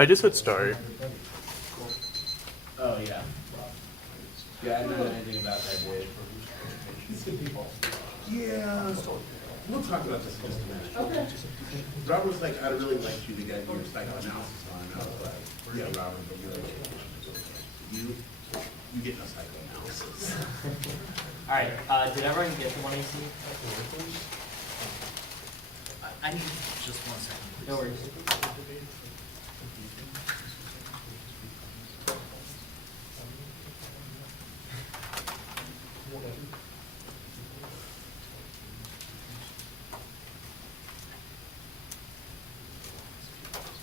I just hit start. Oh, yeah. Yeah, I don't know anything about that, dude. These good people. Yeah, we'll talk about this in just a minute. Okay. Robert was like, I'd really like you to get your psychoanalysis on, and I was like, yeah, Robert, but you get no psychoanalysis. All right, did everyone get the 1AC? I need just 1 second, please. No worries.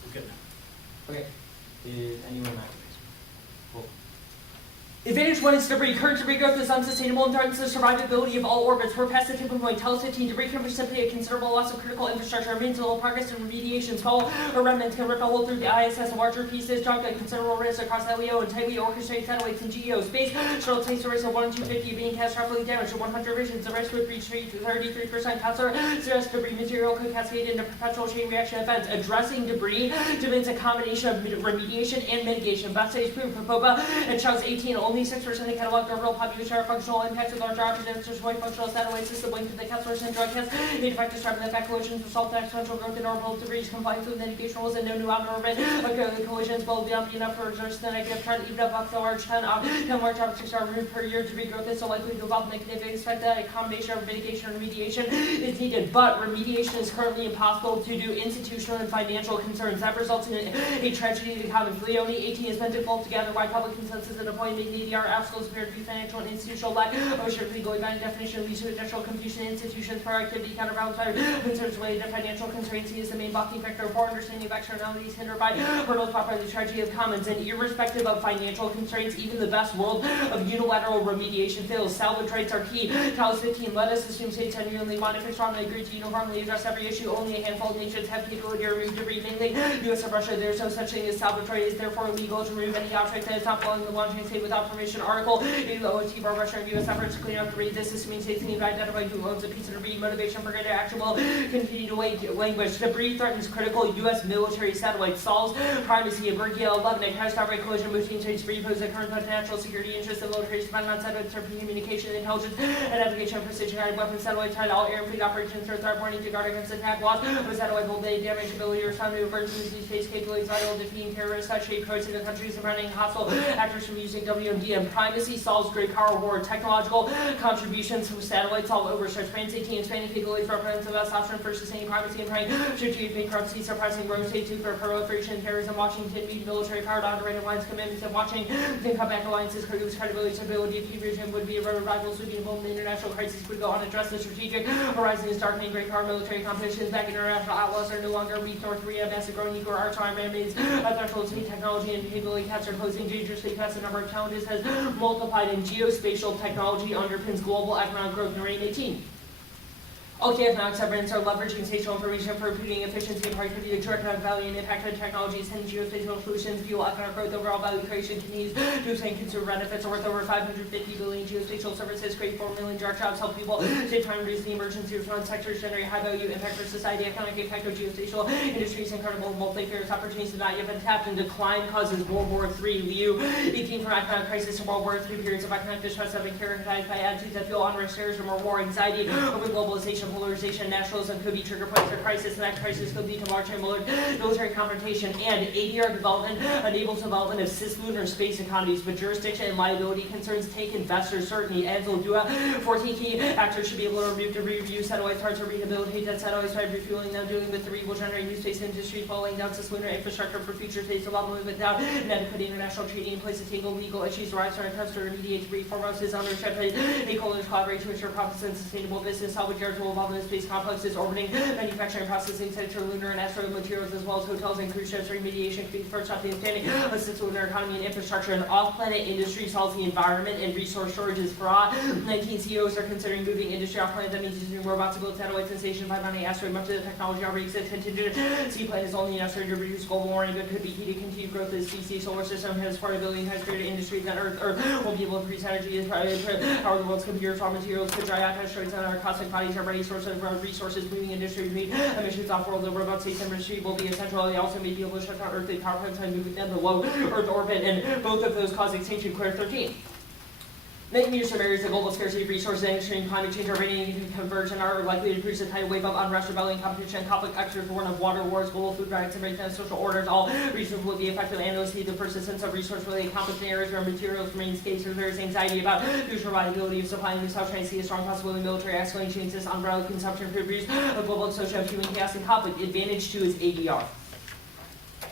We're good now. Okay. Did anyone not? Cool. Advantage 1 is debris. Current debris growth is unsustainable and threatens the survivability of all orbits. We're past the tipping point. Telus 15, debris can precipitate a considerable loss of critical infrastructure. Remains little progress in remediation. Small or remnants can rip a hole through the ISS. Larger pieces drop at considerable risk across LEO and tightly orchestrated satellites in GEO space. Shuttle takes a risk of 1 in 250 being catastrophically damaged to 100 visions. The risk would reach 33%. Cancer suggests debris material could cascade into perpetual chain reaction events. Addressing debris demands a combination of remediation and mitigation. Best studies prove for POPA and Charles 18, only 6% of catalog the overall population are functional impacts with larger opportunities to destroy functional satellite system linked to the Kessler syndrome test. The effect describing the fact collisions result in exponential growth in orbital debris compliance with mitigation rules and no new outer orbit. The collisions will be enough for reverse the negative trend, even above the large 10 large objects are removed per year. Debris growth is so likely to evolve negative. They expect that a combination of mitigation and remediation is needed, but remediation is currently impossible due to institutional and financial concerns. That results in a tragedy to commons. Leone 18 has been difficult to gather wide public consensus and appointing the ADR obstacles appear to be financial and institutional lack of a strictly legally binding definition leads to additional confusion in institutions for activity counterbalanced by concerns related to financial constraints is the main blocking factor for understanding of externalities hindered by hurdles brought by the tragedy of commons. And irrespective of financial constraints, even the best world of unilateral remediation fails. Salvage rights are key. Telus 15, let us assume states genuinely want to strongly agree to uniformly address every issue. Only a handful of nations have the ability to remove debris, mainly U.S. and Russia. There is no such thing as salvage right. It is therefore illegal to remove any object that is not belonging to the launching state without permission. Article 8 of the OT for Russia and U.S. efforts to clean up debris. This assuming states need to identify who owns a piece of debris. Motivation for greater action will continue to languish. Debris threatens critical U.S. military satellites. Solves primacy. Bergia 11, a catastrophic collision between states debris poses a current national security interest in military dependent on satellites for communication, intelligence, and navigation, precision-guided weapons. Satellites tied all air and fleet operations are threat warning to guard against attack. Loss of satellite will damage ability to respond to emergency space capabilities vital to defeating terrorists that shape choice in the countries and preventing hostile actors from using WMD. Primacy solves great power war. Technological contributions from satellites all over. Stretch France 18 expanding capabilities represents the best option for sustaining primacy and praying strategic make primacy suppressing rogue state 2 for proliferation terrorism. Washington meet military power to underwrite alliance commitments of Washington comeback alliances produce credibility stability. If regime would be a rival sweeping home the international crisis would go unaddressed. The strategic horizon is darkening. Great power military competitions back international outlaws are no longer weak. North Korea massive growing equal arch arm remains a threshold to meet technology and capability caps are closing dangerously fast. The number of challenges has multiplied and geospatial technology underpins global economic growth in Reign 18. Okay, economics brands are leveraging spatial information for improving efficiency and productivity, the true economic value and impact of technologies and geospatial solutions fuel economic growth. Overall value creation continues to expand. Consumer benefits are worth over 550 billion. Geospatial services create 4 million direct jobs, help people save time, reduce the emergency response sectors, generate high value impact for society. Economic impact of geospatial industries incredible, multifarious opportunities have not yet been tapped, and decline causes World War III. Liu 18 from economic crisis to World War III. Periods of economic distress have been characterized by attitudes that fuel unrest, terrorism, or war, anxiety over globalization, polarization, nationalism could be trigger points for crisis. The next crisis could lead to military confrontation, and ADR development enables development of cislunar space economies, but jurisdiction and liability concerns take investor certainty. As will do 14 key actors should be able to remove debris, review satellite parts, or rehabilitate dead satellites by refueling them. Doing with debris will generate new space industry, falling down cislunar infrastructure for future space development without an adequate international treaty in place to tackle legal issues arise from attempts to remediate debris. Foremost is ownership stakeholders collaborate to ensure profits and sustainable business. Salvage yards will evolve in the space complexes orbiting manufacturing processing sites for lunar and asteroid materials, as well as hotels and cruise ships. Remediation could be the first step in expanding a cislunar economy and infrastructure. And off-planet industry solves the environment and resource shortages. For 19 CEOs are considering moving industry off-planet. That means using robots to build satellites and stations by money asteroid. Much of the technology already exists. Contingent seaplane is only an asteroid to reduce global warming, but could be key to continued growth of the species. Solar system has 4 billion times greater industry than Earth. Earth will be able to produce energy as power the world's computers. Raw materials could dry out asteroids and other cosmic bodies are ready resources, moving industry, emissions off-world, the robot space industry will be essential. They also may be able to shut down earthly power plants and moving them to low Earth orbit, and both of those cause extinction. Clear 13. Making use of areas of global scarcity of resources and extreme climate change are radiating conversion are likely to produce a tidal wave of unrest, rebellion, competition, conflict, extra warning of water wars, global food rights, and breakdown of social orders. All regions will be affected, and those see the persistence of resource-related conflict in areas where materials remain scarce. There is anxiety about future viability of supply, and the South China Sea a strong possibility of military escalation exists, unbridled consumption for abuse, of global social human chaos and conflict. Advantage 2 is ADR.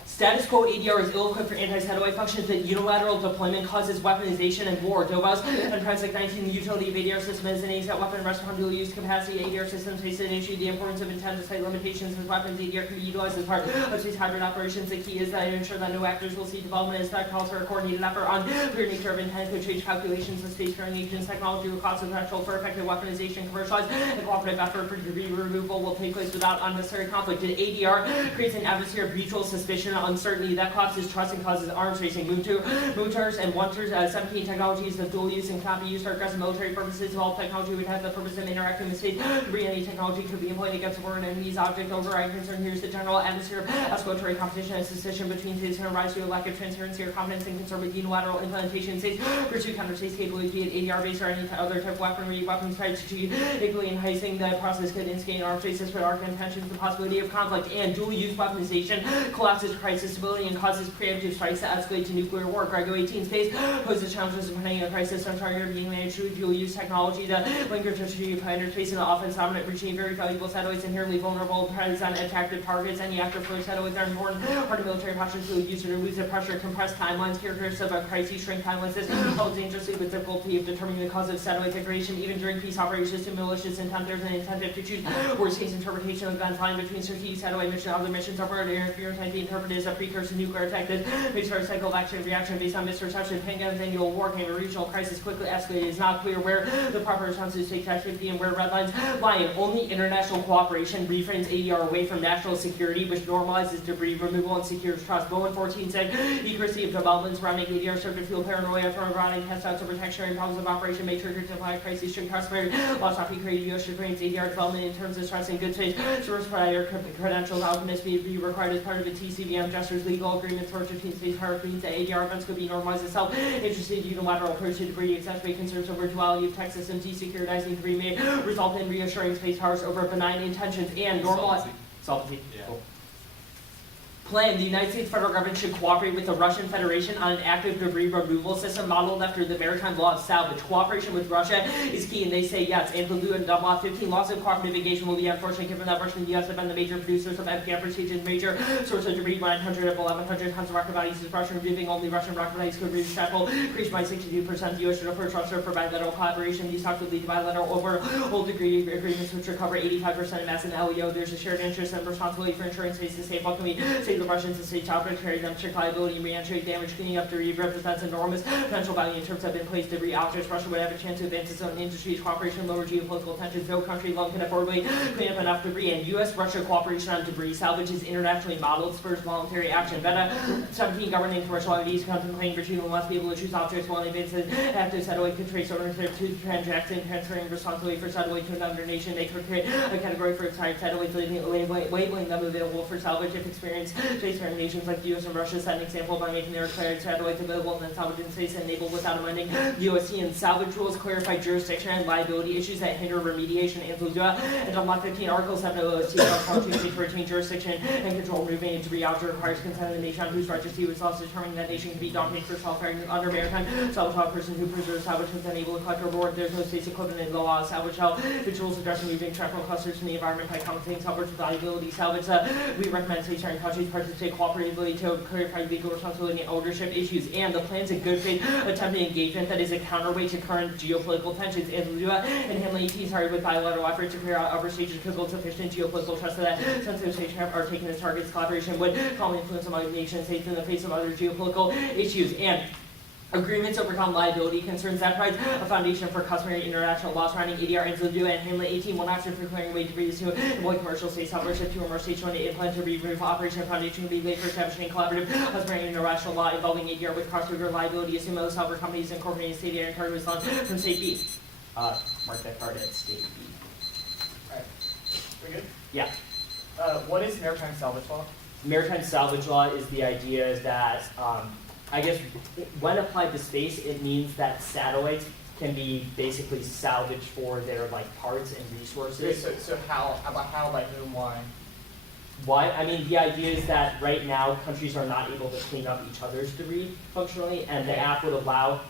Status quo ADR is ill-equipped for anti-satellite functions that unilateral deployment causes weaponization and war. Dobos and Project 19, the utility of ADR system is an aims at weapon rest upon dual use capacity. ADR systems face an issue. The importance of intent to cite limitations with weapons. ADR can be utilized as part of these hybrid operations. The key is that to ensure that no actors will see development as that calls for a coordinated effort on clear nature of intent could change calculations of space-faring agents. Technology will cost the threshold for effective weaponization, commercialized, and cooperative effort for debris removal will take place without unnecessary conflict. And ADR creates an atmosphere of mutual suspicion, uncertainty that causes trust and causes arms racing. Mooters and wanters, 17 technologies of dual use and cannot be used for aggressive military purposes. Developed technology would have the purpose of interacting with state debris. Any technology could be employed against foreign enemies. Object override concern here is the general atmosphere of escalatory competition and suspicion between states can rise to a lack of transparency or confidence and concern with unilateral implementation. States pursue counter states capability, be it ADR based or any other type of weaponry. Weapons tried strategically enhancing the process could instigate arms races for arc intentions, the possibility of conflict, and dual use weaponization collapses crisis stability and causes preemptive strikes to escalate to nuclear war. Grego 18 states poses challenges in preventing a crisis on target being managed through dual use technology. The linker to strategic planners facing the offense dominant regime, very valuable satellites, inherently vulnerable, depends on attractive targets. Any active flow satellites are important part of military postures to use to lose the pressure, compress timelines, characteristics of a crisis, shrink timelines. This helps dangerously with difficulty of determining the cause of satellite degradation. Even during peace operations to malicious intent, there's an incentive to choose worst case interpretation of events lying between strategic satellite mission and other missions. Upward interference might be interpreted as a precursor to nuclear attack. This makes for a cycle of action and reaction based on misperception. Panga's annual war came a regional crisis quickly escalated. It is not clear where the proper responses take activity and where red lines lie. Only international cooperation refrains ADR away from national security, which normalizes debris removal and secures trust. Bowen 14 said, accuracy of developments surrounding ADR serve to fuel paranoia from abroad and test out to protect sharing problems of operation, make sure to apply crises, should prosperity, lost not be created. U.S. should bring ADR development in terms of trust and good faith. Service provider credentials openness be required as part of the TCVM gestures legal agreements for 15 states. Power means that ADR events could be normalized as self-interested unilateral approach to debris, exacerbate concerns over duality of tech systems, desecurity debris may result in reassuring space powers over benign intentions and normalize. Solvency. Yeah. Cool. Plan. The United States federal government should cooperate with the Russian Federation on an active debris removal system modeled after the maritime law of salvage. Cooperation with Russia is key, and they say yes. And to do and law 15 laws of cooperative engagement will be unfortunate given that Russia and the U.S. have been the major producers of MPF procedures, major source of debris. 900 of 1,100 tons of rocket bodies is Russia. Removing only Russian rocket bodies could reach travel, increased by 62%. The U.S. should approach Russia for bilateral collaboration. These talks would lead to bilateral overall degree agreements which recover 85% of mass in LEO. There's a shared interest and responsibility for ensuring space is safe. What can we say to the Russians and state operatory demonstrate liability and re-entry damage? Cleaning up debris represents enormous potential value in terms of in-place debris objects. Russia would have a chance to advance its own industry, cooperation, lower geopolitical tensions. No country alone can affordably clean up enough debris, and U.S.-Russia cooperation on debris salvage is internationally modeled, spurs voluntary action. Beta 17 governing commercial entities contemplating retrieving must be able to choose objects while in advance active satellite could trace ownership to transaction, transferring responsibility for satellite to another nation. They could create a category for entire satellites, labeling them available for salvage if experienced spacefaring nations like the U.S. and Russia set an example by making their acquired satellites available and then salvage in space and enabled without amending USC and salvage rules, clarify jurisdiction and liability issues that hinder remediation and Luzua, and unlock 15 articles that OST opportunity to retain jurisdiction and control moving debris object requires consent of the nation on whose registry was also determining that nation can be dominated for self-faring under maritime salvage law. Person who preserves salvage is unable to collect or reward. There's no state's equivalent in the law of salvage law. Its rules address moving travel clusters from the environment by compensating salvage with liability. Salvage we recommend states-sharing countries participate cooperatively to clarify legal responsibility and ownership issues, and the plan's a good faith attempted engagement that is a counterweight to current geopolitical tensions. And Lua and Hanley ET started with bilateral efforts to clear out upper stages could build sufficient geopolitical trust that sensitive states are taking as targets. Collaboration would calmly influence among nation states in the face of other geopolitical issues, and agreements overcome liability concerns that provides a foundation for customary international law surrounding ADR and Zildua and Hanley 18. One option for clearing away debris is to avoid commercial states ownership. Two or more states join to implement to remove operation foundation would be laid for establishing collaborative customary international law involving ADR with cross-river liability. Assume those sovereign companies incorporating state air and cargo is from state B. Mark that card at state B. Alright, Yeah. What is maritime salvage law? Maritime salvage law is the idea that, I guess, when applied to space, it means that satellites can be basically salvaged for their like parts and Okay, resources. so how, by whom, why? Why? I mean, the idea is that right now countries are not able to clean up each other's debris functionally, and the Okay. app would allow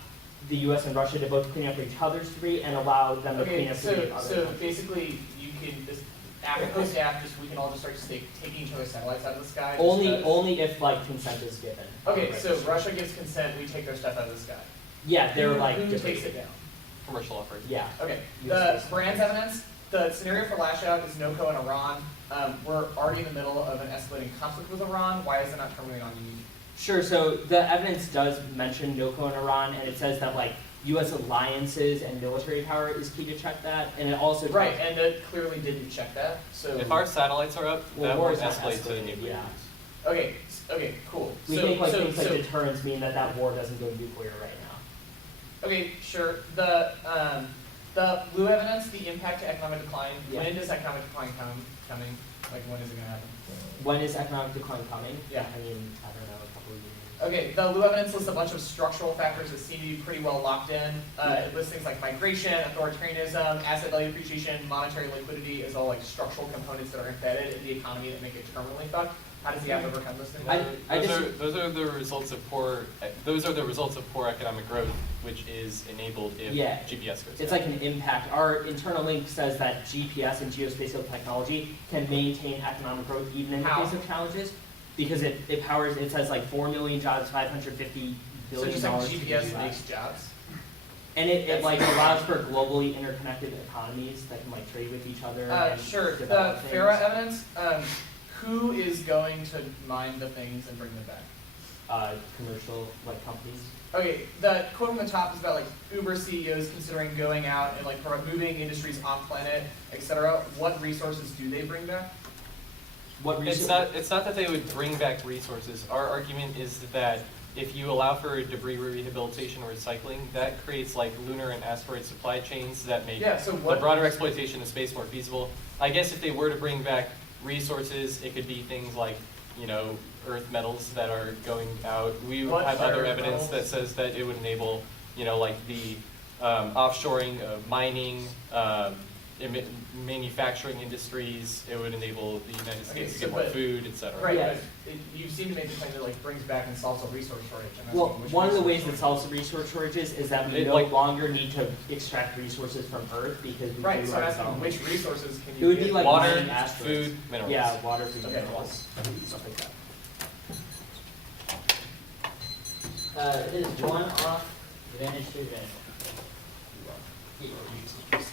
the U.S. and Russia to both clean up each other's debris and allow them to clean Okay, up debris of other so countries. basically, you can, this, after post-app, we can all just start taking each other's satellites out of the sky? just Only, because- only if like consent is given. Okay, Right. so Russia gives consent, we take their stuff out of the sky. Yeah, they're Who- like Who debris. takes it down? Commercial offers. Yeah. Okay, US the Brand's evidence, the scenario for lash out is NOCO and Iran. We're already in the middle of an escalating conflict with Iran. Why is it not terminating on you? Sure. So the evidence does mention NOCO and Iran, and it says that like U.S. alliances and military power is key to check that, and it also Right, and it clearly didn't check that, so. If our satellites are up, Well, that war won't is not escalate to escalated, nuclear. yeah. Okay, okay, cool. We So- think like so- things like so- deterrence mean that that war doesn't go nuclear right now. Okay, sure. The blue evidence, the impact to economic decline. Yeah. When does economic decline coming? Like, when is it gonna happen? When is economic decline coming? Yeah. I mean, I don't know, a couple of years. Okay, the blue evidence lists a bunch of structural factors that seem to be pretty well locked in. It lists things like migration, authoritarianism, asset value appreciation, monetary liquidity as all like structural components that are embedded in the economy that make it terminally fucked. How does the app overcome those things? Those are the results of poor. Those are the results of poor economic growth, which is enabled if Yeah. GPS goes. It's down. like an impact. Our internal link says that GPS and geospatial technology can maintain economic growth even in the How? face of challenges, because it powers. It says like 4 million jobs, $550 So billion just like dollars. to the GPS US. makes jobs. And it like allows for globally interconnected economies that can like trade with each other. and Sure. The develop things. FARA evidence. Who is going to mine the things and bring them back? Commercial like companies. Okay, the quote on the top is about like Uber CEOs considering going out and like moving industries off planet, etc. What resources do they bring back? What It's not that they would bring back resources. Our argument is that if you allow for debris rehabilitation or recycling, that creates like lunar and asteroid supply chains that make Yeah, so the what? broader exploitation of space more feasible. I guess if they were to bring back resources, it could be things like, you know, earth metals that are going out. We What have are other earth evidence metals? that says that it would enable, you know, like the offshoring of mining, manufacturing industries. It would enable the United States to so get more but- food, etc. Right, Yeah. but you seem to make the claim that like brings back and solves a resource shortage. I'm asking Well, which one of the resource ways that solves the resource shortages is that we It, no like- longer need to extract resources from Earth because we Right, do so I'm asking ourselves. which resources can It you would be get? like Water, mining asteroids. food, minerals. Yeah, water, food, Okay, minerals, stuff like that. It is one off advantage to advantage. Yes,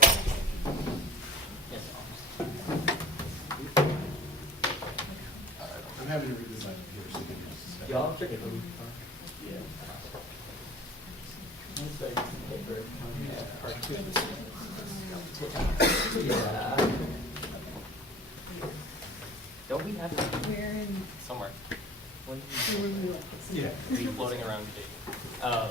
I'm having to redesign it here so you can just- y'all took it. Yeah. Yeah. Don't we have? Where in, Somewhere. where we look? Yeah. Be floating around Cape. Oh.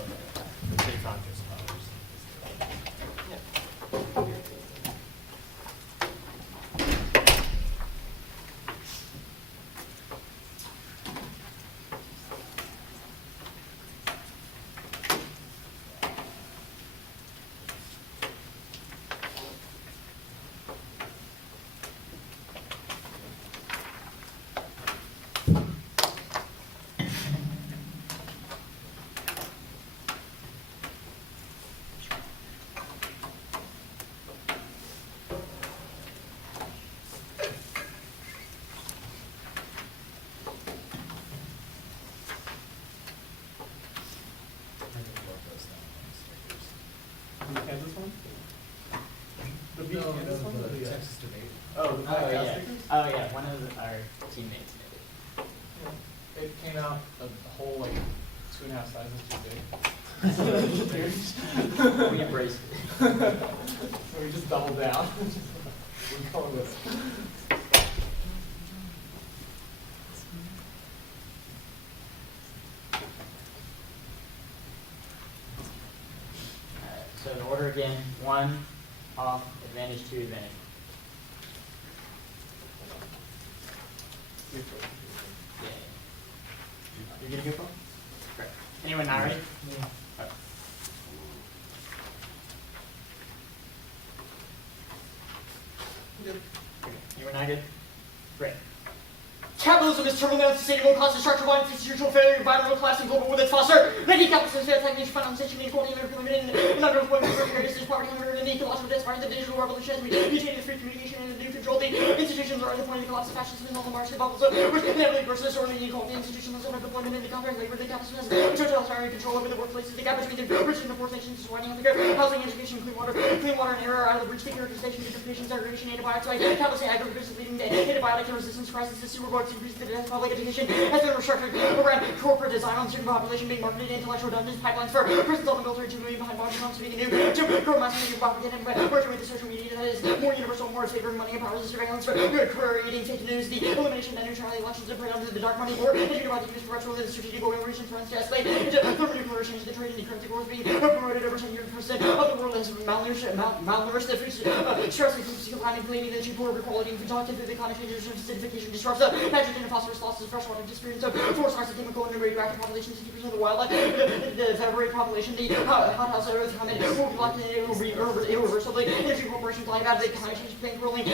Kansas one? The No, Kansas one? the Yeah. Texas debate. Oh, the Oh, Black yeah. stickers? Oh, yeah, one of our teammates made It came out a whole like 2.5 sizes too big. it. We embraced it. So we just doubled down. We're going with Alright, so in order again, one off, advantage, two advantage. You're getting your phone? Great. Anyone not ready? Okay. Okay. Anyone not good? Great. Capitalism is terminally unsustainable, causes structural violence, institutional failure, environmental collapse, and global with its foster. Many capitalism fails stagnation, financial inequality, limited and underemployment, greatest poverty, hunger, and the ecological death, the digital revolution has mutated the free communication and the new control. The institutions are at the point of the collapse of fascism and all the market bubbles, which inevitably versus disorderly inequality. Institutions are underemployment and the contract labor. The capitalism has totalitarian control over the workplaces. The gap between the rich and the poor nations is widening. Housing, education, clean water and air are out of the reach. The characterization, gentrification, segregation, antibiotics, capitalist agribusiness leading to antibiotic resistance crisis. The super bugs increase the death public education has been restructured around corporate design on certain population being marketed intellectual dungeons, pipelines for prisons on the military, 2 million behind bars, not speaking new, to grow mass media propaganda and merging with the social media that is more universal, more favoring money and power, the surveillance for creating fake news, the elimination of net neutrality elections to prey onto the dark money war, and about the use of retro the strategic oil region threats to escalate into thermonuclear change the trade and decryptic wars being promoted over 10% of the world as malnourished, the food stress and climate claiming the cheap poor equality and productive through the climate change acidification disrupts the nitrogen and phosphorus losses, freshwater disappearance of forest fires, chemical and radioactive population, 60% of the wildlife, the February population, the hothouse earth comment will be locked in irreversibly. Energy corporations lie about the climate change bankrolling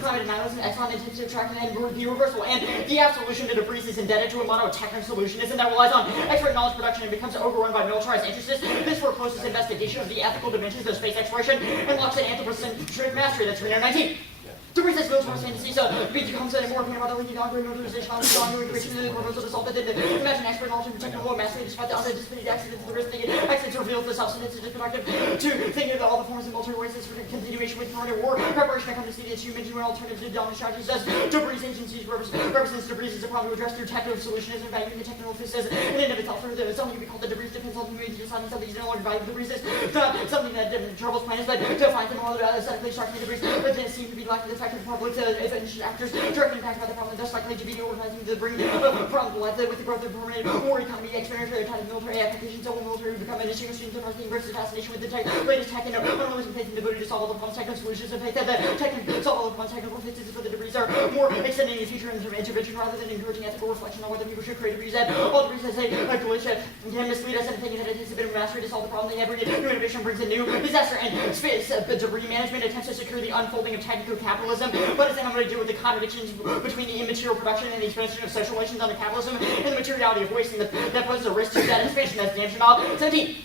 climate analysis, Exxon intends to extract and be irreversible. And the absolution to debris is indebted to a monotechnical solutionism that relies on expert knowledge production and becomes overrun by militarized interests. This forecloses investigation of the ethical dimensions of space exploration and locks in anthropocentric mastery. That's 319. The research goes from fantasy, so becomes an more about the leaking ongoing motorization on the ongoing creation of the proposal to solve the imagine expert knowledge and technical mastery despite the unanticipated accidents, the risk taken accidents reveals the substance is productive. To think of all the forms of military waste for continuation with permanent war, preparation of countries needed to mention alternative to dominant strategies as debris agencies represents debris as a problem to address through technical solutionism, valuing the technical fist as in and of itself. For the something we call the debris depends on who makes deciding something is no longer valuable. Debris is not something that troubles planners, but to find them all aesthetically striking debris, but then seem to be lacking the fact of the public if actors directly impacted by the problem, thus likely to be organizing the bring from the life with the growth of permanent war economy, expenditure, the kind of military applications, civil military become an issue, students are being versus fascination with the latest tech and unrealistic faith in the ability to solve all the problems, technical solutions, and faith that the tech can solve all the problems, technical fixes for the debris are more extending the future intervention rather than encouraging ethical reflection on whether people should create debris. That all debris as a glitch can mislead us into thinking that it takes a bit of mastery to solve the problem. Every new innovation brings a new disaster, and space debris management attempts to secure the unfolding of technical capitalism. What does that have to do with the contradictions between the immaterial production and the expansion of social relations under capitalism and the materiality of waste and that poses a risk to that expansion? That's damage about 17.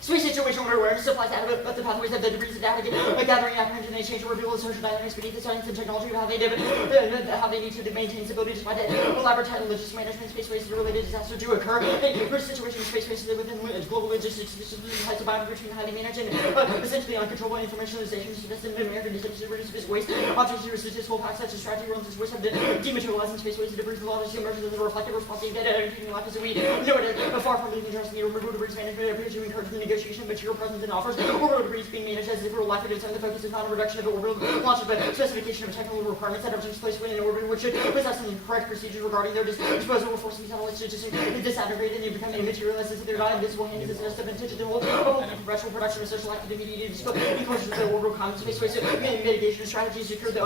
Space situational awareness applies to the pathways of the debris of data, gathering apprehension and exchange to reveal the social dynamics beneath the science and technology of how they need to maintain stability despite elaborate logistics management. Space waste related disaster do occur. Risk situation space waste within global logistics types of boundary between highly managed and essentially uncontrollable informationalization suggested in American attempts to reduce space waste. Objects to statistical facts such as strategy runs as waste have dematerialized in space waste. Debris the law emerges as a reflective response to data and life as we know it far from being interested in removal debris management appears to encourage the negotiation of material presence and offers. Orbital debris being managed as if real life would the focus is not a reduction of orbital launches, but specification of technical requirements that objects placed within an orbit, which should possess some correct procedures regarding their disposal, forcing satellites to just disintegrate and they become immaterial as if they're not invisible hand is a digital virtual production of social activity enclosures of the orbital common space waste mitigation strategies secure the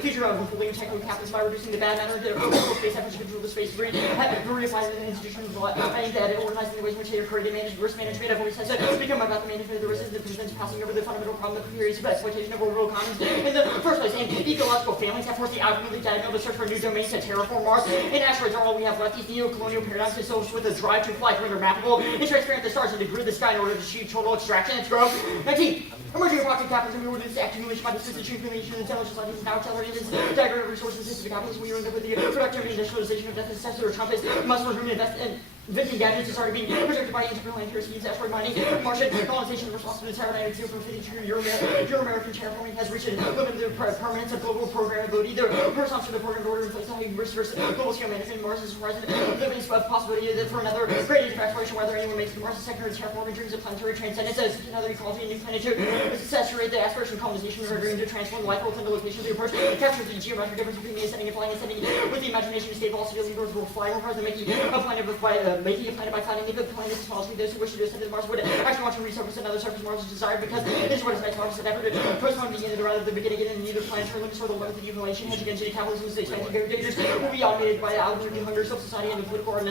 future of unfolding technical capitalism by reducing the bad matter of the orbital space efforts to control the space debris, reapplying the institutions that organizing the ways in which they are created, managed risk management. I've always said so. Become about the management of the risks that presents passing over the fundamental problem of periods of exploitation of orbital commons in the first place. And ecological families have forced the outwardly diagonal to search for new domains to terraform Mars. And asteroids are all we have left. These neo-colonial paradigms associated with a drive to fly to render mappable and transparent the stars and to grid the sky in order to achieve total extraction and growth. 19. Emerging approximate capitalism in order to accumulation by the system accumulation and intelligence like these now accelerated diagram of resources into the capitalism. We end up with the productive industrialization of death and successor of Trump is must resume invest in inventing gadgets is already being projected by interplanetary schemes, asteroid mining, Martian colonization responsible to terror for 52 Euro-American terraforming has reached a limit of permanence of global programmability. The presumption of the program order in place on risk versus global scale management. Mars is horizon limiting possibility for another great age of exploration, whether anyone makes the Mars a secondary terraforming dreams of planetary transcendence as another ecology and new planet to saturate the aspiration of colonization or dream to transform life worlds into locations. The approach captures the geometric difference between the ascending and flying, ascending with the imagination to stay velocity, leaders will fly more hard than making a planet with making a planet by finding the planet is small, those who wish to do ascend to Mars would actually want to resurface another surface Mars is desired because this is what is makes Mars an effort to postpone the end rather than begin again in either planetary limits or the limit of the accumulation hedge against capitalism is expanding very dangerous will be automated by algorithmic hunger, self-society, and the political or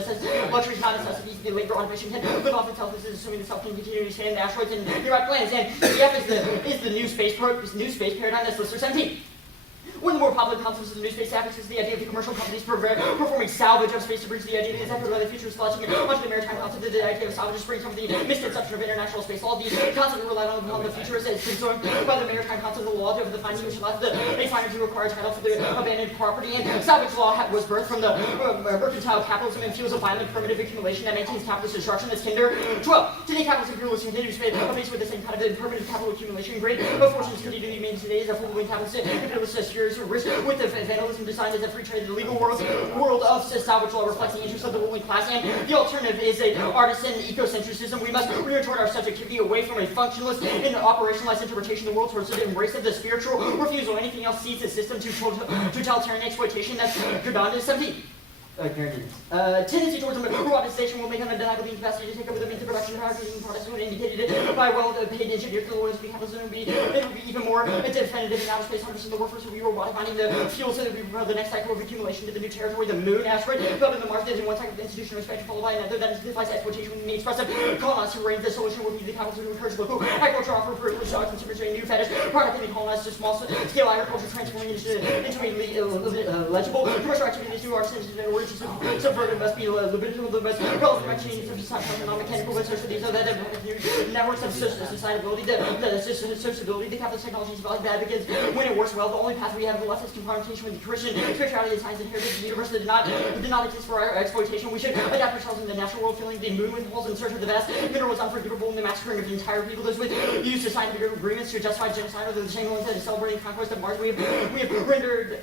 luxuries, not necessities. The labor automation can live off itself. This is assuming the self can continue to expand asteroids and nearby planets. And the F is the new space paradigm that's listed 17. One of the more popular concepts of the new space ethics is the idea of the commercial companies performing salvage of space debris. The idea that is effort by the future is clutching much of the maritime concept of the idea of salvage springs from the misconception of international space law. The concept relied on the futurists as concerned by the maritime concept of the law of the finding which allows the finders to require title for the abandoned property. And salvage law was birthed from the mercantile capitalism and fuels a violent primitive accumulation that maintains capitalist destruction as kinder. 12. Today, capitalist imperialism continues to be faced with the same kind of permanent capital accumulation grade. But fortunes continue to be made today as a full-blown capitalist imperialist spheres risk with the vandalism designed as a free trade. The legal world of salvage law reflects the interests of the ruling class, and the alternative is an artisan ecocentrism. We must return our subjectivity away from a functionalist and operationalized interpretation of the world towards the embrace of the spiritual refusal. Anything else sees the system to totalitarian exploitation. That's Gerdon 17. Tendency towards robotization will make undeniable the incapacity to take over the means of production of hydrogen products when indicated by well-paid engineers to the world's capitalism. It will be even more definitive in outer space. 100% of the workforce will be robotic, finding the fuel so that we propel the next cycle of accumulation to the new territory, the moon, asteroid, developing the Mars. There's one type of institution respect followed by another that signifies exploitation when the expressive colonists who reign. The solution will be the capitalism to encourage local agriculture, offer privilege, consumers a new fetish, product, and colonize to small-scale agriculture, transforming into a legible commercial activities to artisans in order to subverted must be liberated the most relevant mentioning of society, non-mechanical research. These are the networks of sociability, the sociability, the capitalist technology is valued bad because when it works well, the only path we have left is confrontation with the Christian spirituality and science inherited in the universe that did not exist for our exploitation. We should adapt ourselves in the natural world, filling the moon with holes in search of the vast minerals unforgivable in the massacring of the entire people. Those with use to sign agreements to justify genocide or the same ones that are celebrating conquest of Mars. We have rendered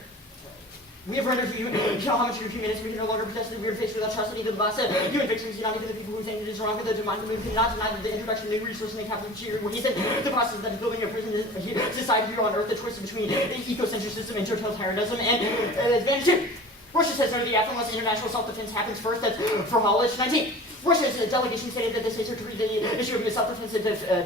how much of humanity we can no longer possess that we are faced with trust and even the last human victims, not even the people who think it is wrong, but the demand the move cannot deny that the introduction of new resources in the capital machinery when he said the process that is building a prison society here on earth, the choice between ecocentrism and totalitarianism and advantage two. Russia says under the unless international self-defense happens first, that's for Hollis 19. Russia's delegation stated that the states are to treat the issue of self-defense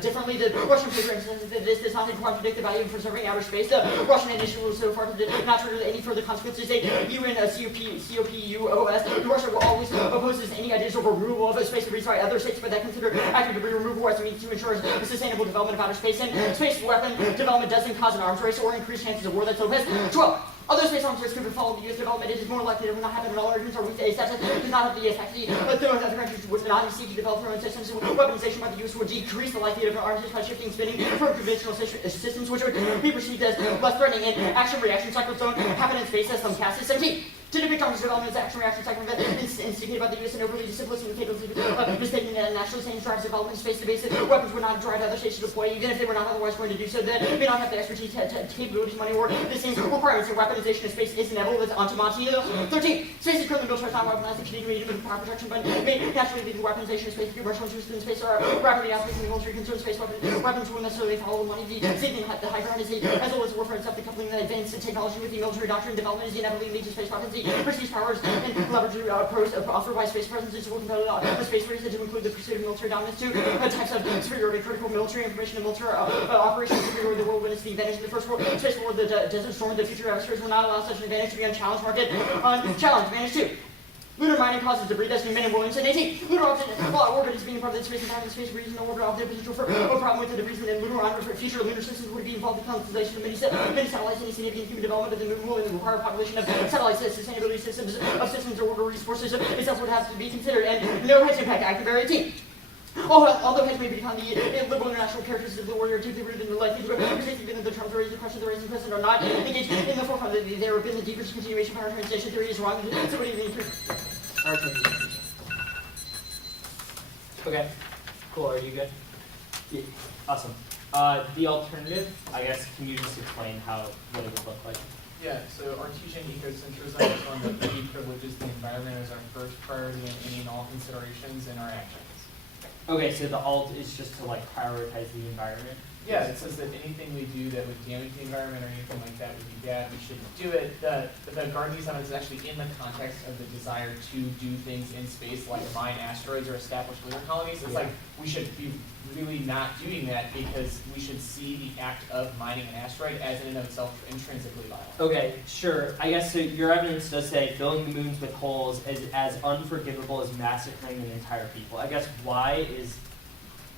differently. The Russian program says that this does not contradict the value of preserving outer space. The Russian initiative was so far not to any further consequences. UN COPUOS. Russia will always opposes any ideas of removal of space debris by other states, but that consider active debris removal as a means to ensure the sustainable development of outer space. And space weapon development doesn't cause an arms race or increase chances of war. That's Lopez. 12. Although space arms race could follow the U.S. development, it is more likely that it will not happen in all arguments or weekdays. That does not have the effect that other countries would not seek to develop their own systems. Weaponization by the U.S. would decrease the likelihood of arms race by shifting spending from conventional systems, which would be perceived as less threatening. And action-reaction cycles don't happen in space as some casts 17. To depict arms development as action-reaction cycle instigated by the U.S. and overly simplistic and capable of mistaking national aims drives development space to basic weapons would not drive other states to deploy, even if they were not otherwise going to do so. That may not have the expertise, capabilities, money, or the same requirements. And weaponization of space is inevitable. That's Antimonti. 13. Space is currently militarized, not weaponized, and continuing medium of power protection, but may naturally lead to weaponization of space. Commercial interests in space are rapidly outpacing the military concerns. Space weapons will necessarily follow the money. The safety the high ground is as well as warfare itself. The coupling of advanced technology with the military doctrine development is inevitably lead to space weapons. The prestige powers and leverage offered by space presence is working the space race to include the pursuit of military dominance to types of superiority, critical military information, and military operations superiority. The world witnessed the advantage of the first world space war, the desert storm, the future atmospheres will not allow such an advantage to be unchallenged. Market unchallenged. Advantage 2. Lunar mining causes debris. That's Newman and Williamson. 18. Lunar orbit is being part of the space and time. The space region no orbit of the potential for a problem with the debris and lunar future lunar systems would be involved in constellation of many satellites. Any significant human development of the moon will require a population of satellites. Sustainability systems or water resources itself would have to be considered. And no hedge impact. Active area 18. Although hedge may become the liberal international characteristics of the warrior deeply rooted in the likelihood of the terms of raising questions, the raising question are not engaged in the forefront. There have been the deepest continuation of our translation theory is wrong. So what do you mean? Okay, cool. Are you good? Yeah. Awesome. The alternative, I guess, can you just explain what it would look like? Yeah, so Artesian ecocentrism is one that privileges the environment as our first priority in any and all considerations in our actions. Okay, so the alt is just to prioritize the environment. Yeah, it says that anything we do that would damage the environment or anything like that would be bad, we shouldn't do it. The garden use is actually in the context of the desire to do things in space like mine asteroids or establish lunar colonies. It's like we should be really not doing that because we should see the act of mining an asteroid as in and of itself intrinsically violent. Okay, sure. I guess so your evidence does say filling the moons with holes is as unforgivable as massacring an entire people. I guess why is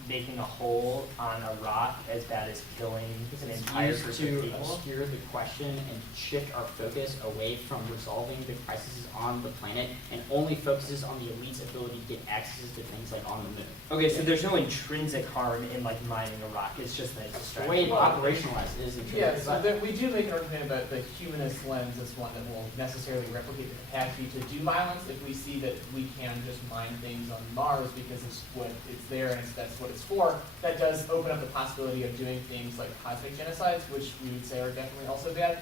making a hole on a rock as bad as killing an entire Used group to of people? obscure the question and shift our focus away from resolving the crises on the planet and only focuses on the elite's ability to get access to things like on the moon. Okay, so there's no intrinsic harm in like mining a rock. It's just that it's The way it's Well, operationalized is Yeah, intrinsic. so that we do make an argument about the humanist lens as one that will necessarily replicate the capacity to do violence if we see that we can just mine things on Mars because it's what it's there and that's what it's for. That does open up the possibility of doing things like cosmic genocides, which we would say are definitely also bad.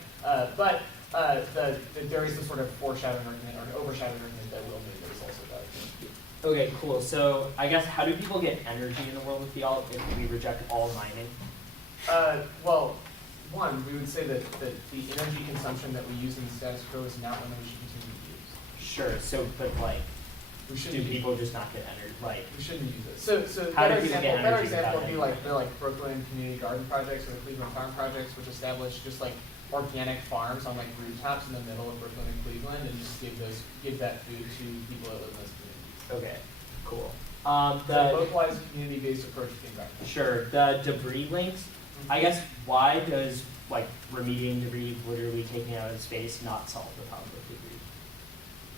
But there is the sort of foreshadowing argument or overshadowing argument that will make that is also bad. Okay, cool. So I guess how do people get energy in the world with the alt if we reject all mining? Well, one, we would say that the energy consumption that we use in the status quo is not one that we should continue to use. Sure. So, but like, We do shouldn't use people just not get energy? Like, We shouldn't use it. So How do better people example, get better energy example without would be energy? like the Brooklyn community garden projects or the Cleveland farm projects, which establish just like organic farms on like rooftops in the middle of Brooklyn and Cleveland, and just give that food to people that live in those communities. okay, cool. So The localized community-based approach to the environment. sure the debris links. I guess why does like remediating debris, literally taking it out of space, not solve the problem of debris?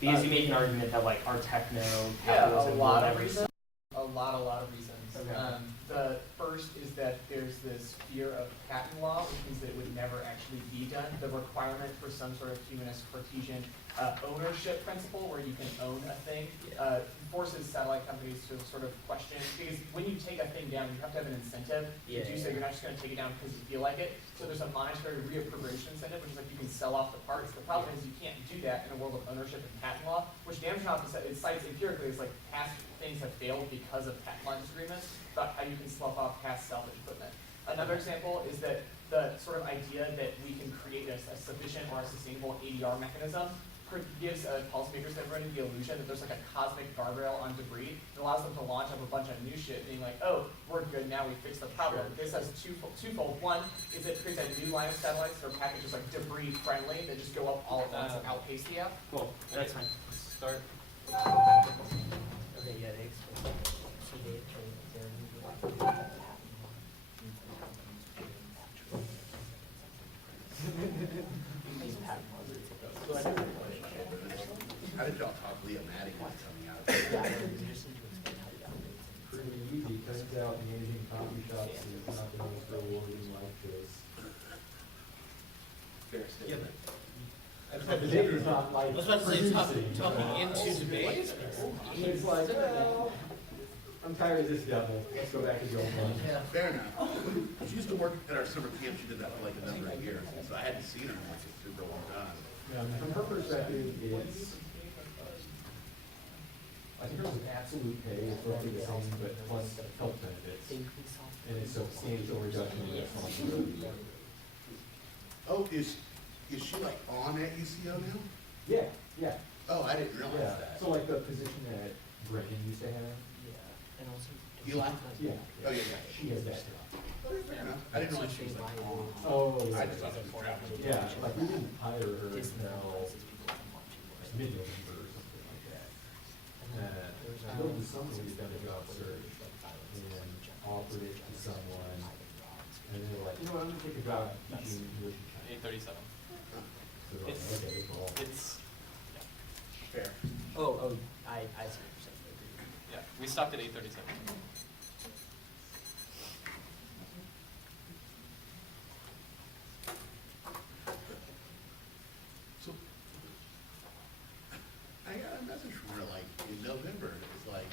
Because you make an argument that like our techno Yeah, a capitalism lot will of never reasons. A lot of reasons. Okay. The first is that there's this fear of patent law, which means that it would never actually be done. The requirement for some sort of humanist Cartesian ownership principle, where you can own a thing, forces satellite companies to sort of question, because when you take a thing down, you have to have an incentive to do so. You're not just going to take it down because you feel like it. So there's a monetary reappropriation incentive, which is like you can sell off the parts. The problem is you can't do that in a world of ownership and patent law, which Damage Office it cites empirically as like past things have failed because of patent law disagreements about how you can slough off past salvage equipment. Another example is that the sort of idea that we can create a sufficient or a sustainable ADR mechanism gives policymakers and everybody the illusion that there's like a cosmic guardrail on debris. It allows them to launch up a bunch of new shit, being like, oh, we're good now, we fixed the problem. This has twofold. One is it creates a new line of satellites that are packaged as like debris friendly that just go up all at once and outpace the app. Cool. That's fine. Start. Okay, yeah, they explain. How did y'all talk Leah Madigan coming out of it? Pretty easy. Turns out managing coffee shops is not the most rewarding life choice. Fair statement. Debate is not like I was about to say, producing. talking into debate. It's like, well, I'm tired of this devil. Let's go back to Joe Biden. Fair enough. She used to work at our summer camp. She did that for like a number of years. So I hadn't seen her in like a super long time. From her perspective, it's, I think hers is absolute pay, it's roughly the same, but plus health benefits. And it's substantial reduction in responsibility. Oh, is she like on at UCO now? Yeah, yeah, Oh, I didn't realize yeah. that. So like the position that Brendan used to have, Eli? yeah, Oh, yeah, she has that job. Fair enough. I didn't realize she was like on. Oh, I just thought she was traveling. yeah, like we didn't hire her until mid-November or something like that. I know the summer we've done a job search and offered it to someone, and they were like, you know what, I'm gonna take a job teaching English in China. 8:37. So they're like, It's- okay, well, It's, Fair. I see what you're saying. yeah, we stopped at 8:37. So, I got a message from her like in November. It's like,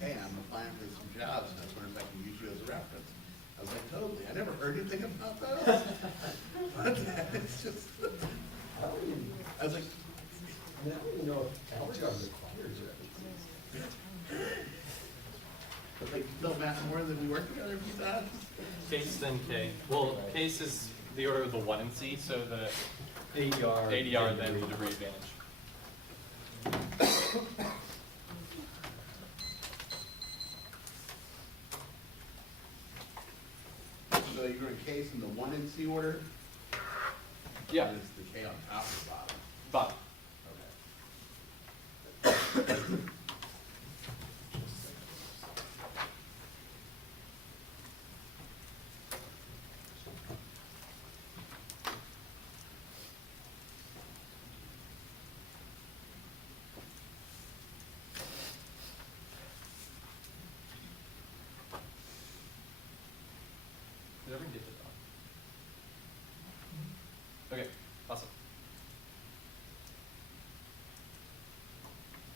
hey, I'm applying for some jobs and I was wondering if I can use you as a reference. I was like, totally. I never heard anything about those. But it's just, I don't even, I was like, I mean, I don't even know if our job requires it. like, they'll matter more than we work together a few times? Case then K. Well, case is the order of the 1 and C, so the ADR. ADR then the debris advantage. So you're going to case in the 1 and C order? Yeah, And it's the K on top of the bottom. bottom. Did everyone get to that? Okay, awesome.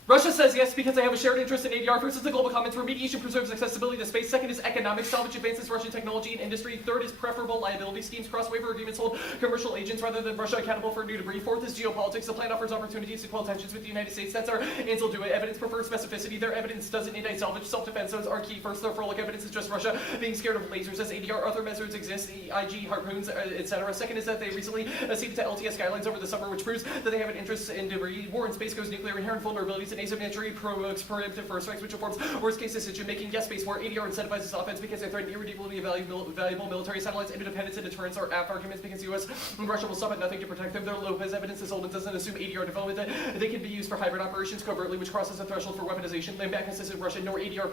Russia says yes because they have a shared interest in ADR. First is the global commons. Remediation preserves accessibility to space. Second is economic salvage advances Russian technology and industry. Third is preferable liability schemes. Cross-waiver agreements hold commercial agents rather than Russia accountable for new debris. Fourth is geopolitics. The plan offers opportunities to quell tensions with the United States. That's our answer to it. Evidence prefers specificity. Their evidence doesn't indict salvage. Self-defense those are key. First, their frolic evidence is just Russia being scared of lasers as ADR. Other measures exist, IG, harpoons, etc. Second is that they recently ceded to LTS guidelines over the summer, which proves that they have an interest in debris. War in space goes nuclear. Inherent vulnerabilities and asymmetry provokes preemptive first strikes, which informs worst-case decision-making. Yes, space war. ADR incentivizes offense because they threaten irredeemably valuable military satellites. Independence and deterrence are apt arguments because the U.S. and Russia will stop at nothing to protect them. Their Lopez evidence is old and doesn't assume ADR development that they can be used for hybrid operations covertly, which crosses a threshold for weaponization. They're not consistent Russian nor ADR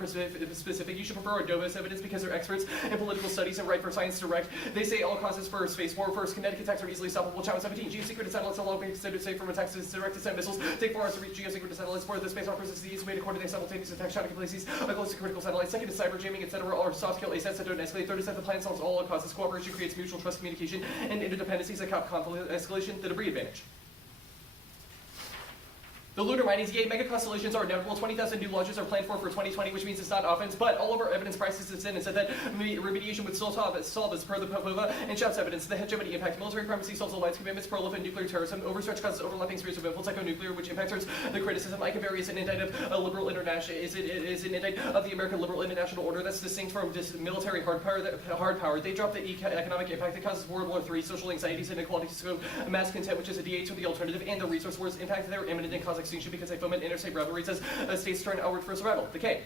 specific. You should prefer Adobe's evidence because they're experts in political studies and right for science direct. They say all causes for space war. First, kinetic attacks are easily stoppable. Challenge 17. Geosynchronous satellites are long being considered safe from attacks to direct descent missiles. Take 4 hours to reach geosynchronous satellites. For the space offers is the easiest way to coordinate simultaneous attacks, trying to place these close to critical satellites. Second is cyber jamming, etc. Or soft kill ASATs that don't escalate. Third is that the plan solves all causes. Cooperation creates mutual trust, communication, and interdependencies that conflict escalation. The debris advantage. The lunar minings, yay, mega constellations are inevitable. 20,000 new launches are planned for 2020, which means it's not offense, but all of our evidence prices this in and said that remediation would still solve as per the Popova and Shout's evidence. The hegemony impact military primacy solves alliance commitments, proliferate nuclear terrorism, overstretch causes overlapping spheres of influence, psychonuclear, which impacts the criticism. Icavary is an indict of a liberal international, is an indict of the American liberal international order that's distinct from this military hard power. They drop the economic impact that causes World War III, social anxieties, inequality, scope, mass content, which is a DH to the alternative, and the resource wars impact that are imminent and cause extinction because they foment interstate rivalries as states turn outward for survival. The K.